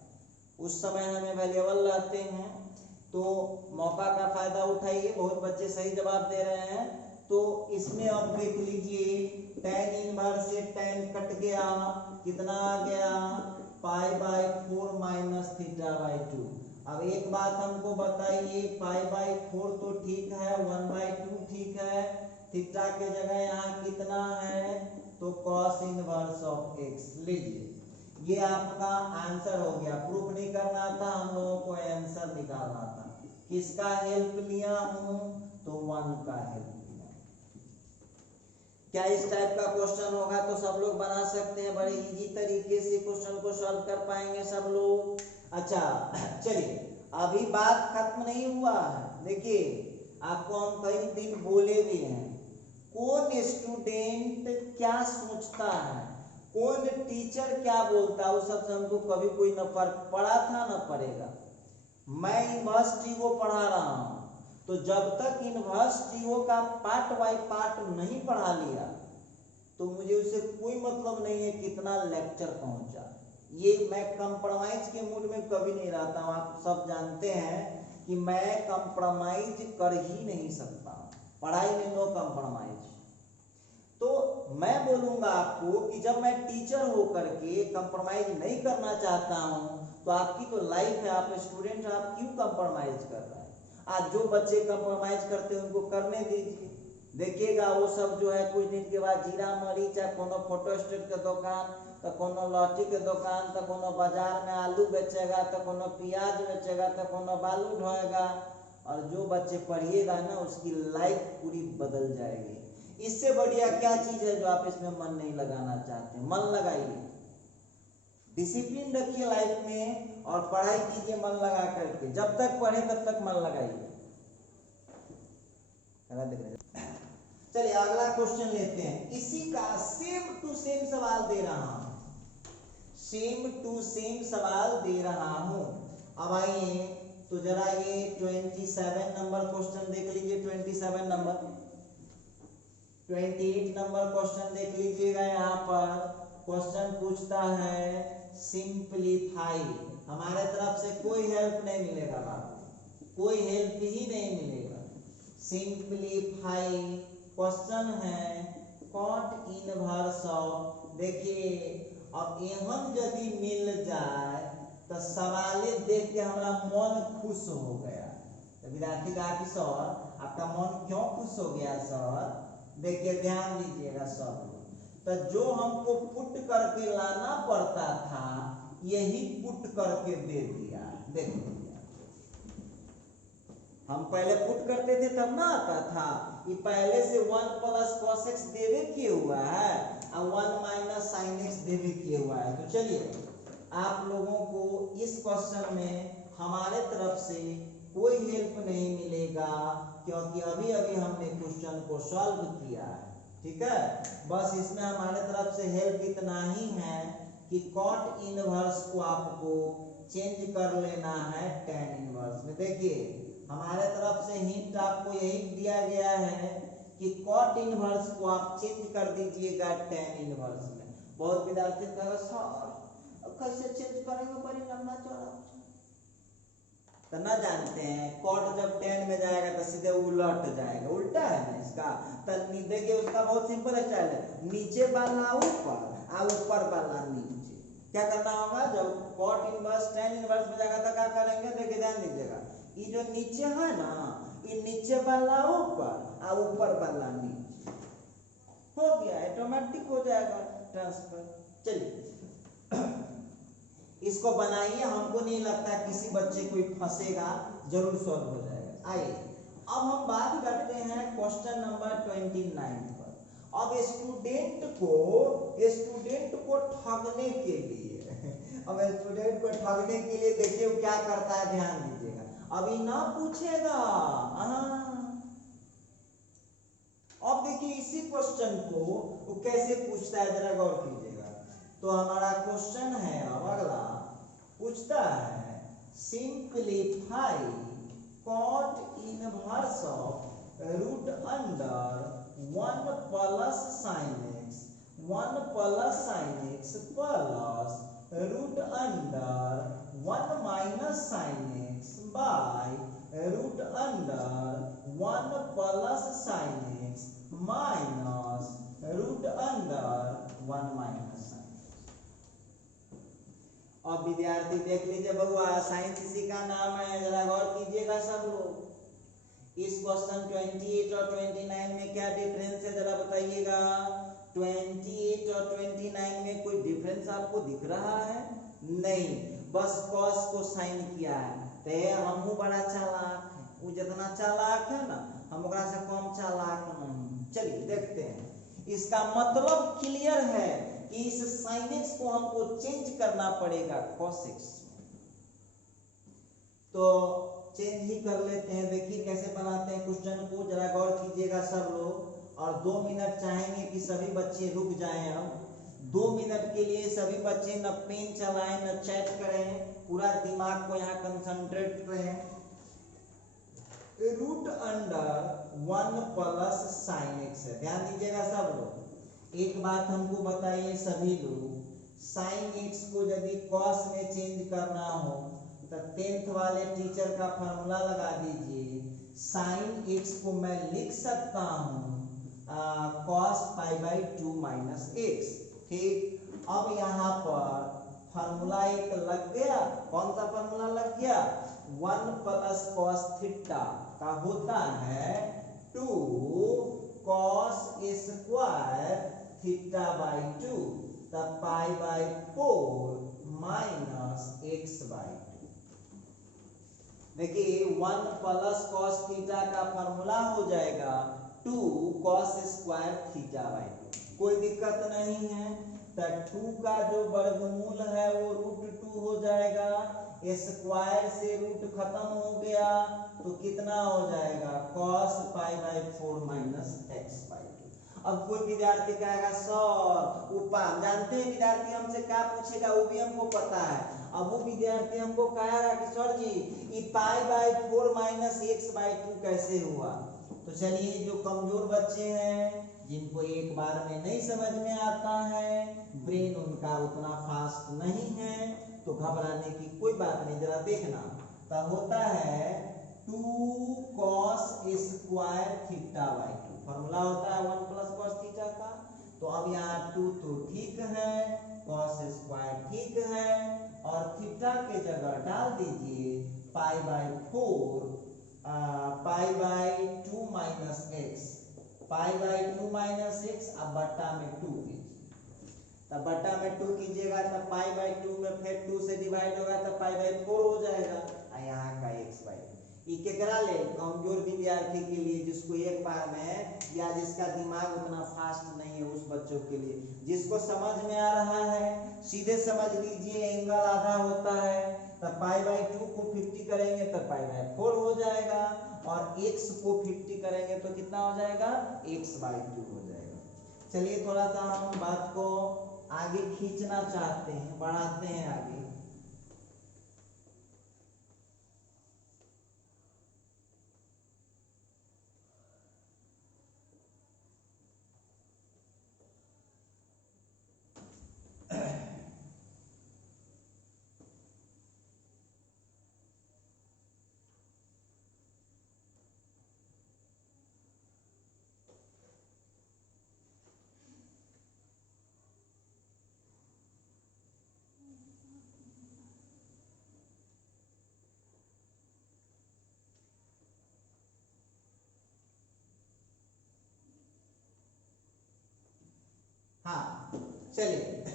उस समय हम अवेलेबल रहते हैं। तो मौका का फायदा उठाइए, बहुत बच्चे सही जवाब दे रहे हैं। तो इसमें अब देख लीजिए tan इनवर्स से tan कट गया, कितना आ गया पाई बाई 4 माइनस थीटा बाई 2। अब एक बात हमको बताइए, पाई बाई 4 तो ठीक है, 1/2 ठीक है, थीटा के जगह यहाँ कितना है तो cos इनवर्स ऑफ x लीजिए। ये आपका आंसर हो गया। प्रूफ नहीं करना था, हम लोगों को आंसर निकालना था। किसका हेल्प लिया हूं तो 1 का हेल्प लिया। क्या इस टाइप का क्वेश्चन होगा तो सब लोग बना सकते हैं, बड़े इजी तरीके से क्वेश्चन को सॉल्व कर पाएंगे सब लोग। अच्छा चलिए, अभी बात खत्म नहीं हुआ है। देखिए आपको हम कई दिन बोले भी हैं, कौन स्टूडेंट क्या सोचता है, कौन टीचर क्या बोलता है, उस सबसे हमको कभी कोई न फर्क पड़ा था न पड़ेगा। मैं यूनिवर्सिटी को पढ़ा रहा हूं, तो जब तक यूनिवर्सिटी का पार्ट बाय पार्ट नहीं पढ़ा लिया तो मुझे उससे कोई मतलब नहीं है कितना लेक्चर पहुंचा। ये मैं कंप्रोमाइज के मूड में कभी नहीं रहता हूं, आप सब जानते हैं कि मैं कंप्रोमाइज कर ही नहीं सकता, पढ़ाई में नो कंप्रोमाइज। तो मैं बोलूंगा आपको कि जब मैं टीचर होकर के कंप्रोमाइज नहीं करना चाहता हूं, तो आपकी तो लाइफ है, आप स्टूडेंट, आप क्यों कंप्रोमाइज कर रहे हैं? आज जो बच्चे कंप्रोमाइज करते हैं उनको करने दीजिए, देखिएगा वो सब जो है कुछ दिन के बाद जीरा मरीच या कोनो फोटो स्टेट के दुकान, तो कोनो लॉटी के दुकान, तो कोनो बाजार में आलू बेचेगा, तो कोनो प्याज बेचेगा, तो कोनो बालू ढोएगा। और जो बच्चे पढ़िएगा ना उसकी लाइफ पूरी बदल जाएगी। इससे बढ़िया क्या चीज है जो आप इसमें मन नहीं लगाना चाहते? मन लगाइए, डिसिप्लिन रखिए लाइफ में और पढ़ाई कीजिए मन लगा करके। जब तक पढ़े तब तक मन लगाइए। चलिए अगला क्वेश्चन लेते हैं। इसी का सेम टू सेम सवाल दे रहा हूं, सेम टू सेम सवाल दे रहा हूं। अब आइए तो जरा ये 27 नंबर क्वेश्चन देख लीजिए। 27 नंबर, 28 नंबर क्वेश्चन देख लीजिएगा। यहाँ पर क्वेश्चन पूछता है सिंपलीफाई। हमारे तरफ से कोई हेल्प नहीं मिलेगा बाबू, कोई हेल्प ही नहीं मिलेगा। सिंपलीफाई क्वेश्चन है कॉट इनवर्स ऑफ। देखिए अब एहन यदि मिल जाए तो सवाले देख के हमारा मन खुश हो गया। तो विद्यार्थी कहा कि सर आपका मन क्यों खुश हो गया सर? देखिए ध्यान दीजिएगा सब लोग, तो जो हमको पुट करके लाना पड़ता था यही पुट करके दे दिया। देखो हम पहले पुट करते थे तब ना आता था, ये पहले से 1 प्लस cos x देवे किए हुआ है और 1 माइनस sin x देवे किए हुआ है। तो चलिए आप लोगों को इस क्वेश्चन में हमारे तरफ से कोई हेल्प नहीं मिलेगा, क्योंकि अभी अभी हमने क्वेश्चन को सॉल्व किया है। ठीक है, बस इसमें हमारे तरफ से हेल्प इतना ही है कि कॉट इनवर्स को आपको चेंज कर लेना है tan इनवर्स में। देखिए हमारे तरफ से हिंट आपको यही दिया गया है कि कॉट इनवर्स को आप चेंज कर दीजिएगा tan इनवर्स में। बहुत विद्यार्थी कहेगा सर कैसे चेंज करेंगे, बड़ी लंबा चौड़ा। तो ना जानते हैं, कॉट जब tan में जाएगा तो सीधे उलट जाएगा, उल्टा है ना इसका। तो देखिए उसका बहुत सिंपल स्टाइल है, नीचे वाला ऊपर और ऊपर वाला नीचे। क्या करना होगा, जब कॉट इनवर्स tan इनवर्स में जाएगा तो क्या करेंगे, देखिए ध्यान दीजिएगा, ये जो नीचे है ना, ये नीचे वाला ऊपर और ऊपर वाला नीचे, हो गया, ऑटोमेटिक हो जाएगा ट्रांसफर। चलिए इसको बनाइए, हमको नहीं लगता किसी बच्चे को फंसेगा, जरूर सॉल्व हो जाएगा। आइए अब हम बात करते हैं क्वेश्चन नंबर 29 पर। अब स्टूडेंट को ठगने के लिए अब स्टूडेंट को ठगने के लिए देखिए वो क्या करता है, ध्यान दीजिएगा। अभी ना पूछेगा, अब देखिए इसी क्वेश्चन को वो कैसे पूछता है, जरा गौर कीजिएगा। तो हमारा क्वेश्चन है, अब अगला पूछता है simplify cot inverse of root under 1 plus sine x 1 plus sine x plus root under 1 minus sine x by root under 1 plus sine x minus root under 1 minus sine. अब विद्यार्थी देख लीजिए बबुआ, साइंस इसी का नाम है, जरा गौर कीजिएगा सब लोग। इस क्वेश्चन 28 और 29 में क्या डिफरेंस है, जरा बताइएगा। 28 और 29 में कोई डिफरेंस आपको दिख रहा है? नहीं, बस कॉस को साइन किया है। तो हमहू बड़ा चालाक है, वो जितना चालाक है ना, हम ओकरा से कम चालाक नहीं। चलिए देखते हैं, इसका मतलब क्लियर है कि इस साइन एक्स को हमको चेंज करना पड़ेगा कॉस एक्स में। तो चेंज ही कर लेते हैं, देखिए कैसे बनाते हैं क्वेश्चन को, जरा गौर कीजिएगा सब लोग। और 2 मिनट चाहेंगे कि सभी बच्चे रुक जाएं। अब 2 मिनट के लिए सभी बच्चे न पेन चलाएं न चैट करें, पूरा दिमाग को यहाँ कंसंट्रेट करें। Root under 1 plus sine x है, ध्यान दीजिएगा सब लोग। एक बात हमको बताइए सभी लोग, साइन एक्स को यदि कॉस में चेंज करना हो तो 10th वाले टीचर का फॉर्मूला लगा दीजिए। साइन एक्स को मैं लिख सकता हूँ cos pi by 2 minus x, ठीक। अब यहाँ पर फॉर्मूला एक लग गया, कौन सा फॉर्मूला लग गया, 1 प्लस कॉस थीटा का होता है 2 कॉस स्क्वायर थीटा बाई 2, तब पाई बाई 4 माइनस एक्स बाई 2। देखिए 1 प्लस कॉस थीटा का फॉर्मूला हो जाएगा 2 कॉस स्क्वायर थीटा बाई 2, कोई दिक्कत नहीं है। तो 2 का जो वर्गमूल है वो √2 हो जाएगा, स्क्वायर से रूट खत्म हो गया तो कितना हो जाएगा, cos pi by 4 minus x by 2। अब कोई विद्यार्थी कहेगा सर ऊपर, जानते हैं विद्यार्थी हमसे क्या पूछेगा, वो भी हमको पता है। अब वो विद्यार्थी हमको कहेगा कि सर जी ये पाई बाई 4 माइनस एक्स बाई 2 कैसे हुआ। तो चलिए, जो कमजोर बच्चे हैं, जिनको एक बार में नहीं समझ में आता है, ब्रेन उनका उतना फास्ट नहीं है, तो घबराने की कोई बात नहीं, जरा देखना। तो होता है 2 cos square theta by 2, formula होता है 1 प्लस कॉस थीटा का। तो अब यहाँ 2 तो ठीक है, कॉस स्क्वायर ठीक है, और थीटा के जगह डाल दीजिए पाई by 4 pi by 2 minus x, pi by 2 minus x, अब बट्टा में 2 कीजिए। तब बट्टा में 2 कीजिएगा तब पाई बाई 2 में फिर 2 से डिवाइड होगा तब पाई बाई 4 हो जाएगा, और यहाँ का एक्स बाई 2। ये केकरा ले, कमजोर विद्यार्थी के लिए, जिसको एक बार में, या जिसका दिमाग उतना फास्ट नहीं है, उस बच्चों के लिए। जिसको समझ में आ रहा है सीधे समझ लीजिए, एंगल आधा होता है, तब पाई बाई 2 को 50 करेंगे तब पाई बाई 4 हो जाएगा, और x को 50 करेंगे तो कितना हो जाएगा, x बाई 2 हो जाएगा। चलिए थोड़ा सा हम बात को आगे खींचना चाहते हैं, बढ़ाते हैं आगे। चलिए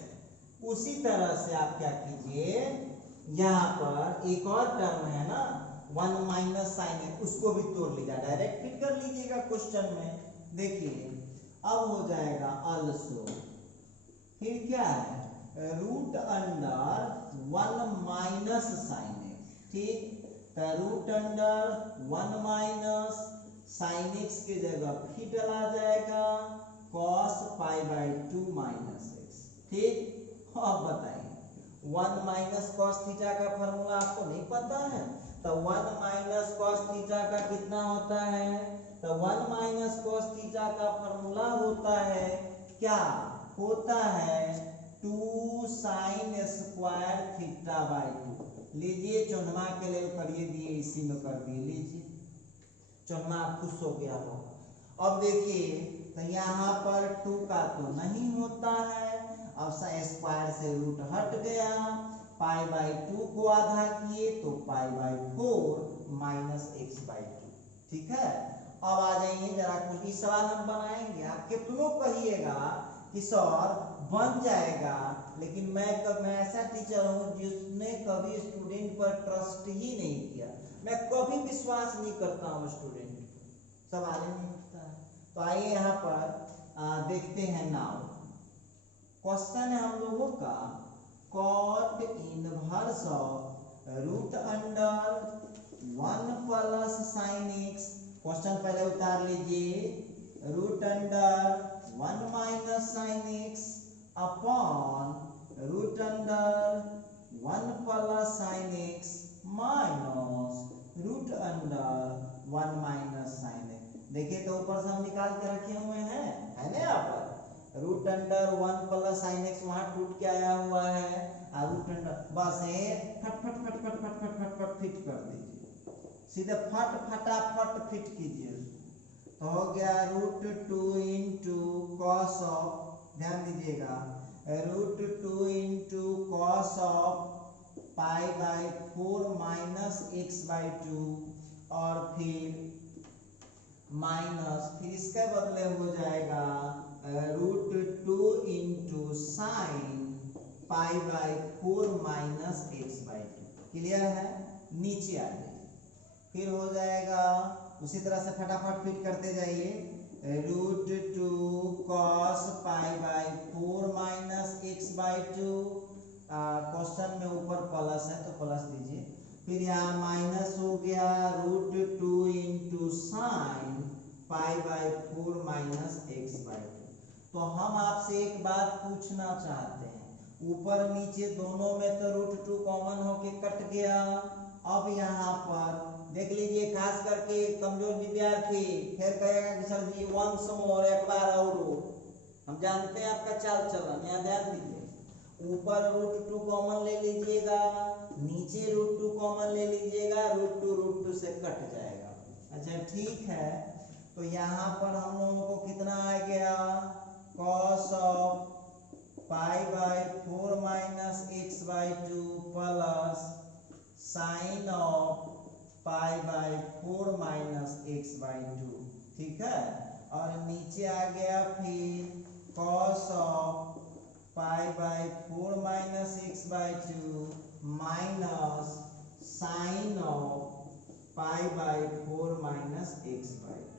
उसी तरह से आप क्या कीजिए, यहाँ पर एक और टर्म है ना 1 माइनस साइन है, उसको भी तोड़ लीजिए, डायरेक्ट फिट कर लीजिएगा क्वेश्चन में। देखिए अब हो जाएगा अल्सो, फिर क्या है root under 1 minus sine x, ठीक, तो root under 1 minus sine x की जगह फिर डला जाएगा cos pi by 2 minus x, ठीक। अब बताइए 1 माइनस कॉस थीटा का फॉर्मूला आपको नहीं पता है, तो 1 माइनस कॉस थीटा का कितना होता है, तो 1 माइनस कॉस थीटा का फॉर्मूला होता है क्या, होता है 2 साइन स्क्वायर थीटा बाई 2। लीजिए चौनमा के लिए करिए दिए, इसी में कर दिए, लीजिए चौनमा खुश हो गया हो। अब देखिए तो यहाँ पर 2 का तो नहीं होता है, अब स्क्वायर से रूट हट गया, पाई बाई 2 को आधा किए तो पाई बाई 4 माइनस एक्स बाई 2, ठीक है। अब आ जाइए जरा कुछ इस सवाल हम बनाएंगे, आप कितनों कहिएगा कि सर बन जाएगा, लेकिन मैं ऐसा टीचर हूँ जिसने कभी स्टूडेंट पर ट्रस्ट ही नहीं किया, मैं कभी विश्वास नहीं करता हूँ स्टूडेंट पर, सवाल ही नहीं उठता है। तो आइए यहाँ पर देखते हैं नाउ क्वेश्चन है हम लोगों का cot inverse of root under 1 plus sine x. Question पहले उतार लीजिए, root under 1 minus sine x upon root under 1 plus sine x minus root under 1 minus sine x. देखिए तो ऊपर से हम निकाल के रखे हुए हैं, है ना, यहाँ पर root under 1 plus sine x वहां टूट के आया हुआ है, और रूट अंडर बस है फट फट फट फट फट फट फट फट फिट कर दीजिए, सीधे फट फटाफट फिट कीजिए, तो हो गया रूट 2 इंटू कॉस ऑफ, ध्यान दीजिएगा, root 2 into cos of pi by 4 minus x by 2, और फिर माइनस, फिर इसके बदले हो जाएगा root 2 into sine pi by 4 minus x by 2। Clear है, नीचे आ जाइए, फिर हो जाएगा उसी तरह से फटाफट फिट करते जाइए, root 2 cos pi by 4 minus x by 2, question में ऊपर प्लस है तो प्लस दीजिए, फिर यहाँ माइनस हो गया root 2 into sine pi by 4 minus x by 2। तो हम आपसे एक बात पूछना चाहते हैं, ऊपर नीचे दोनों में तो रूट 2 कॉमन होके कट गया, अब यहाँ पर देख लीजिए, खास करके कमजोर विद्यार्थी फिर कहेगा कि सर जी वंस मोर, एक बार और, हम जानते हैं आपका चाल चलन, यहाँ ध्यान दीजिए, ऊपर रूट 2 कॉमन ले लीजिएगा, नीचे रूट 2 कॉमन ले लीजिएगा, रूट 2 से कट जाएगा। अच्छा ठीक है, तो यहाँ पर हम लोगों को कितना आ गया, cos of pi by 4 minus x by 2 plus sine of pi by 4 minus x by 2, ठीक है, और नीचे आ गया फिर cos of pi by 4 minus x by 2 minus sine of pi by 4 minus x by 2।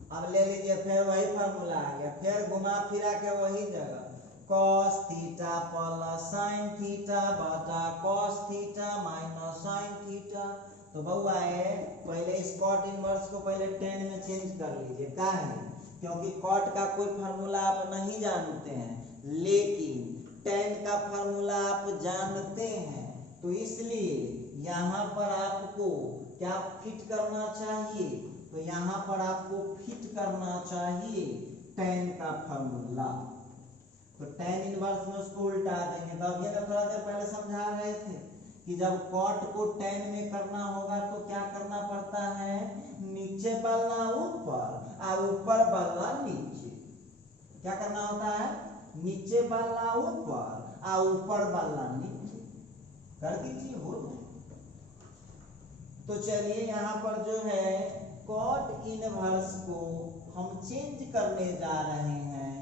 अब ले लीजिए, फिर वही फार्मूला आ गया, फिर घुमा फिरा के वही जगह, cos theta plus sine theta बटा cos theta minus sine theta. तो बउआ है पहले इस cot इनवर्स को पहले tan में चेंज कर लीजिए, क्या है, क्योंकि cot का कोई फार्मूला आप नहीं जानते हैं, लेकिन tan का फार्मूला आप जानते हैं, तो इसलिए यहाँ पर आपको क्या फिट करना चाहिए, तो यहाँ पर आपको फिट करना चाहिए tan का फार्मूला, तो tan इनवर्स में उसको उल्टा देंगे। तो अभी ना थोड़ा देर पहले समझा रहे थे कि जब cot को tan में करना होगा तो क्या करना पड़ता है, नीचे वाला ऊपर और ऊपर वाला नीचे, क्या करना होता है, नीचे वाला ऊपर और ऊपर वाला नीचे, कर दीजिए, हो जाए। तो चलिए यहाँ पर जो है cot इनवर्स को हम चेंज करने जा रहे हैं,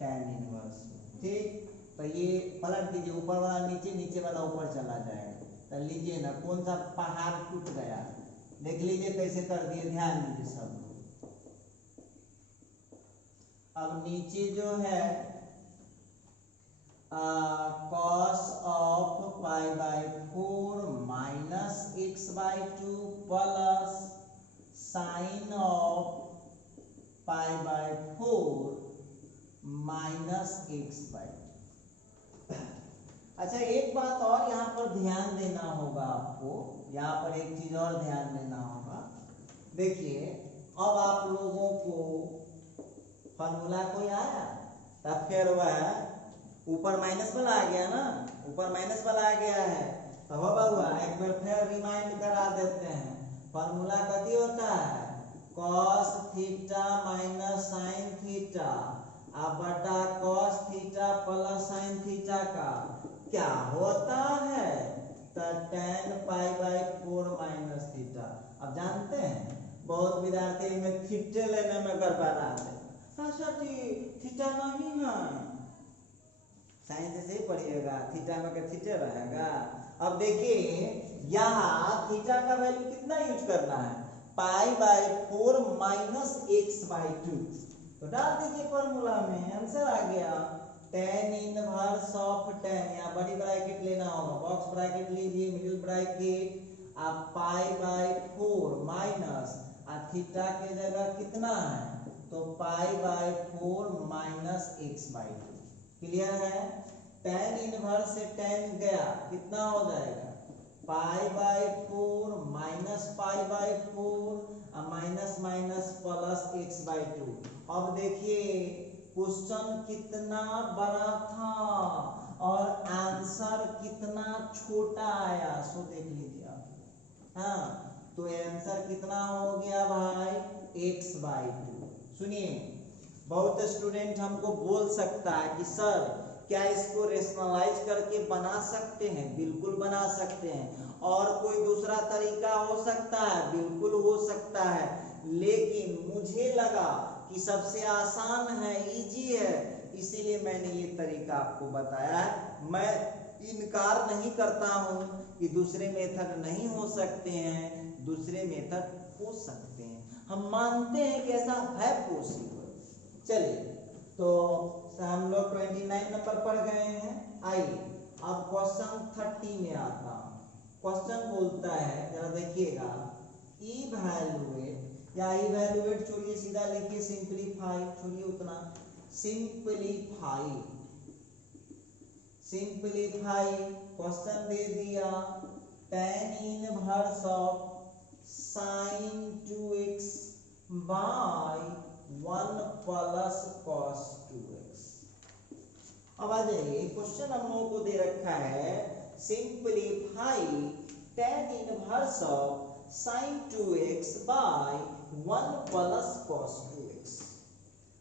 tan इनवर्स में। ठीक, तो ये पलट दीजिए, ऊपर वाला नीचे, नीचे वाला ऊपर चला जाएगा। तो लीजिए ना, कौन सा पहाड़ टूट गया, देख लीजिए कैसे कर दिए, ध्यान दीजिए सब लोग। अब नीचे जो है cos of pi by 4 minus x by 2 plus sine of pi by 4 minus x by 2। अच्छा, एक बात और यहाँ पर ध्यान देना होगा आपको, यहाँ पर एक चीज और ध्यान देना होगा। देखिए, अब आप लोगों को फॉर्मूला कोई आया, तब फिर वह ऊपर माइनस वाला आ गया ना, ऊपर माइनस वाला आ गया है, तो हुआ एक बार फिर रिमाइंड करा देते हैं। फॉर्मूला कथी होता है, cos theta minus sine theta अब बटा cos theta plus sine theta का क्या होता है, तो tan pi by 4 minus theta. अब जानते हैं बहुत विद्यार्थी में थीटे लेने में गड़बड़ाते हैं। अच्छा, थीटा नहीं है, साइंस से ही पढ़िएगा, थीटा में क्या थीटे रहेगा। अब देखिए यहाँ थीटा का वैल्यू कितना यूज करना है, पाई बाई 4 माइनस एक्स बाई 2। तो डाल दीजिए फॉर्मूला में, आंसर आ गया tan इनवर्स ऑफ tan, यहाँ बड़ी ब्रैकेट लेना होगा, बॉक्स ब्रैकेट लीजिए, मिडिल ब्रैकेट, आप पाई बाई 4 माइनस थीटा के जगह कितना है, तो पाई by 4 minus x by 2। Clear है, tan इनवर्स से tan गया, कितना हो जाएगा, पाई by 4 minus pi by 4 minus minus plus x by 2। अब देखिए क्वेश्चन कितना बड़ा था और आंसर कितना छोटा आया, सो देख लीजिए आप। हाँ, तो आंसर कितना हो गया भाई, एक्स बाई 2। सुनिए, बहुत स्टूडेंट हमको बोल सकता है कि सर क्या इसको रेशनलाइज करके बना सकते हैं, बिल्कुल बना सकते हैं। और कोई दूसरा तरीका हो सकता है, बिल्कुल हो सकता है, लेकिन मुझे लगा कि सबसे आसान है, इजी है, इसीलिए मैंने ये तरीका आपको बताया है। मैं इनकार नहीं करता हूँ कि दूसरे मेथड नहीं हो सकते हैं, दूसरे मेथड हो सकते हैं, हम मानते हैं कि ऐसा है पॉसिबल। चलिए, तो हम लोग 29 नंबर पर गए हैं। आइए अब क्वेश्चन 30 में आता हूँ। क्वेश्चन बोलता है, जरा देखिएगा, इवैल्यूएट या इवैल्यूएट छोड़िए, सीधा लिखिए सिंपलीफाई, छोड़िए उतना, सिंपलीफाई क्वेश्चन दे दिया, tan inverse of sin 2x by 1 plus cos 2x। अब आ जाइए, क्वेश्चन हम लोगों को दे रखा है, simplify tan inverse of sin 2x by 1 plus cos 2x।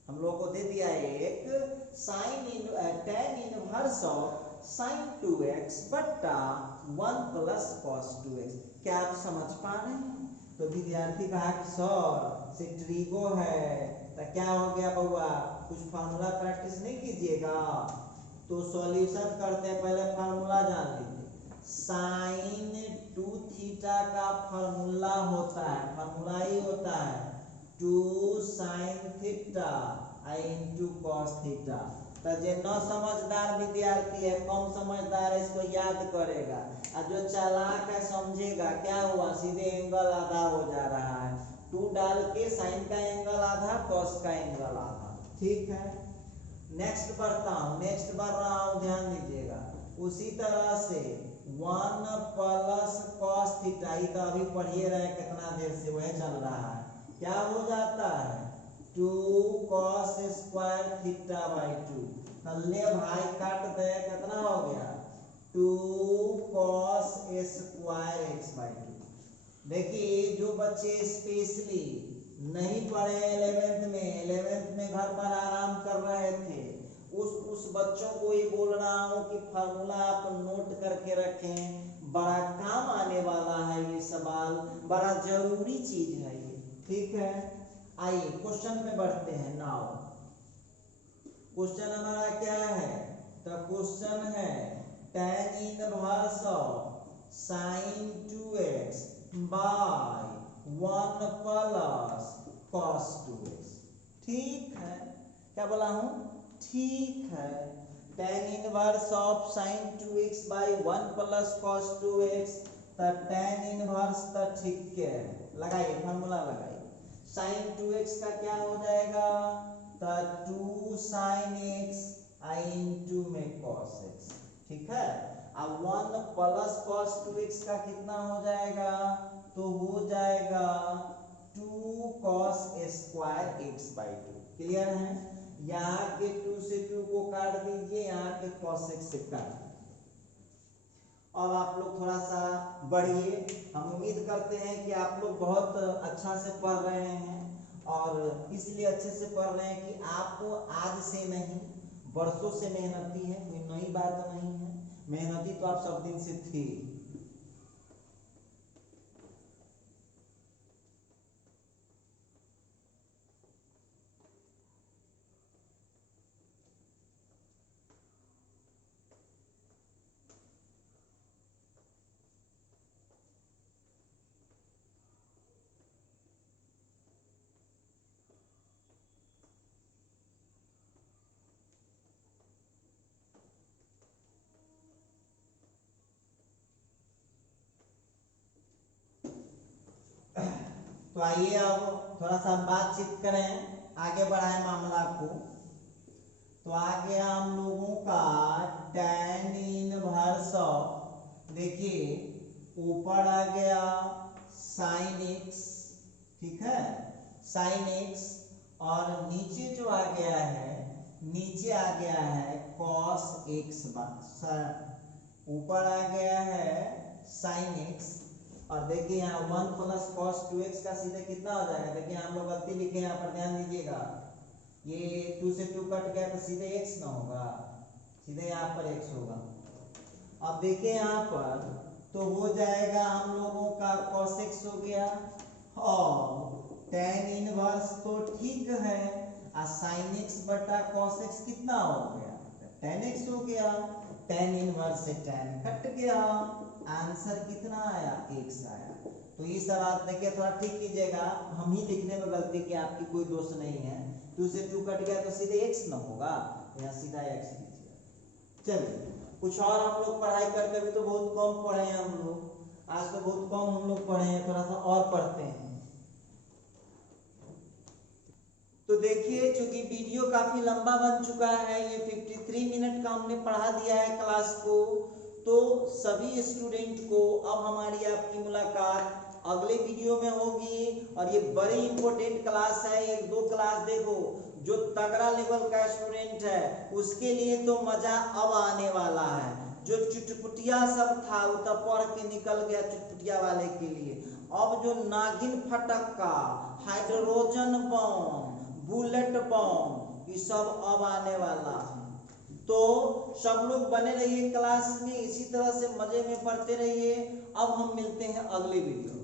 हम लोगों को दे दिया एक tan inverse of sin 2x बट्टा 1 प्लस cos 2x। क्या आप समझ पा रहे हैं? तो विद्यार्थी कहा कि सर से ट्रिगो है, तो क्या हो गया बउआ, कुछ फार्मूला प्रैक्टिस नहीं कीजिएगा? तो सॉल्यूशन करते हैं, पहले फार्मूला जान लीजिए। साइन 2 थीटा का फार्मूला होता है, फार्मूला ही होता है 2 sine theta into cos theta. तो जो न समझदार विद्यार्थी है, कम समझदार है, इसको याद करेगा, और जो चालाक है समझेगा क्या हुआ, सीधे एंगल आधा हो जा रहा है। 2 डाल के साइन का एंगल आधा, कॉस का एंगल आधा। ठीक है, नेक्स्ट बढ़ता हूँ, नेक्स्ट बढ़ रहा हूँ, ध्यान दीजिएगा। उसी तरह से 1 प्लस कॉस थीटा, ये तो अभी पढ़िए रहे कितना देर से वह चल रहा है, क्या हो जाता है 2 cos स्क्वायर थीटा बाई 2। ले भाई काट दे, कितना हो गया 2 cos स्क्वायर x बाई 2। देखिए जो बच्चे स्पेशली नहीं पढ़े 11th में घर पर आराम कर रहे थे, उस बच्चों को ये बोल रहा हूँ कि फार्मूला आप नोट करके रखें, बड़ा काम आने वाला है ये सवाल, बड़ा जरूरी चीज है ये। ठीक है, आइए क्वेश्चन पे बढ़ते हैं। नाउ क्वेश्चन हमारा क्या है? तो क्वेश्चन है tan inverse of sin 2x by 1 plus cos 2x। ठीक है, क्या बोला हूं? ठीक है, tan inverse of sin 2x by 1 plus cos 2x, तो tan इनवर्स तो ठीक है, लगाइए फार्मूला लगाइए। sin 2x का क्या हो जाएगा? तो 2 sin x into में cos x। ठीक है, अब 1 प्लस cos 2x का कितना हो जाएगा? तो हो जाएगा 2 cos square x by 2। Clear है? यहाँ के 2 से 2 को काट दीजिए, यहाँ के cos x से काट दीजिए। अब आप लोग थोड़ा सा बढ़िए, हम उम्मीद करते हैं कि आप लोग बहुत अच्छा से पढ़ रहे हैं, और इसलिए अच्छे से पढ़ रहे हैं कि आपको आज से नहीं बरसों से मेहनती है, कोई नई बात नहीं है, मेहनती तो आप सब दिन से थे। तो आइए अब थोड़ा सा बातचीत करें, आगे बढ़ाएं मामला को। तो आगे हम लोगों का tan इनवर्स ऑफ, देखिए ऊपर आ गया sin x, ठीक है, sin x, और नीचे जो आ गया है, नीचे आ गया है cos x, ऊपर आ गया है sin x, और देखिए यहाँ 1 प्लस cos 2x का सीधे कितना हो जाएगा? देखिए हम लोग गलती लिखे, यहाँ पर ध्यान दीजिएगा, ये 2 से 2 कट गया तो सीधे x ना होगा, सीधे यहाँ पर x होगा। अब देखिए यहाँ पर तो हो जाएगा हम लोगों का cos x हो गया, और tan इनवर्स तो ठीक है, और sin x बटा cos x कितना हो गया? tan x हो गया, tan इनवर्स से tan कट गया, आंसर कितना आया? x आया। तो ये सब आप देखिए थोड़ा ठीक कीजिएगा, हम ही लिखने में गलती की, आपकी कोई दोष नहीं है। 2 से 2 कट गया तो सीधे x ना होगा, यहाँ सीधा x लीजिए। चलिए कुछ और हम लोग पढ़ाई करके भी तो बहुत कम पढ़े हैं हम लोग, आज तो बहुत कम हम लोग पढ़े हैं, थोड़ा सा और पढ़ते हैं। तो देखिए चूंकि वीडियो काफी लंबा बन चुका है, ये 53 मिनट का हमने पढ़ा दिया है क्लास को, तो सभी स्टूडेंट को अब हमारी आपकी मुलाकात अगले वीडियो में होगी। और ये बड़ी इंपॉर्टेंट क्लास है, 1-2 क्लास देखो, जो तगड़ा लेवल का स्टूडेंट है उसके लिए तो मजा अब आने वाला है। जो चुटपुटिया सब था वो तो पढ़ के निकल गया चुटपुटिया वाले के लिए, अब जो नागिन फटक्का, हाइड्रोजन बम, बुलेट बम, ये सब अब आने वाला है। तो सब लोग बने रहिए क्लास में, इसी तरह से मजे में पढ़ते रहिए। अब हम मिलते हैं अगले वीडियो।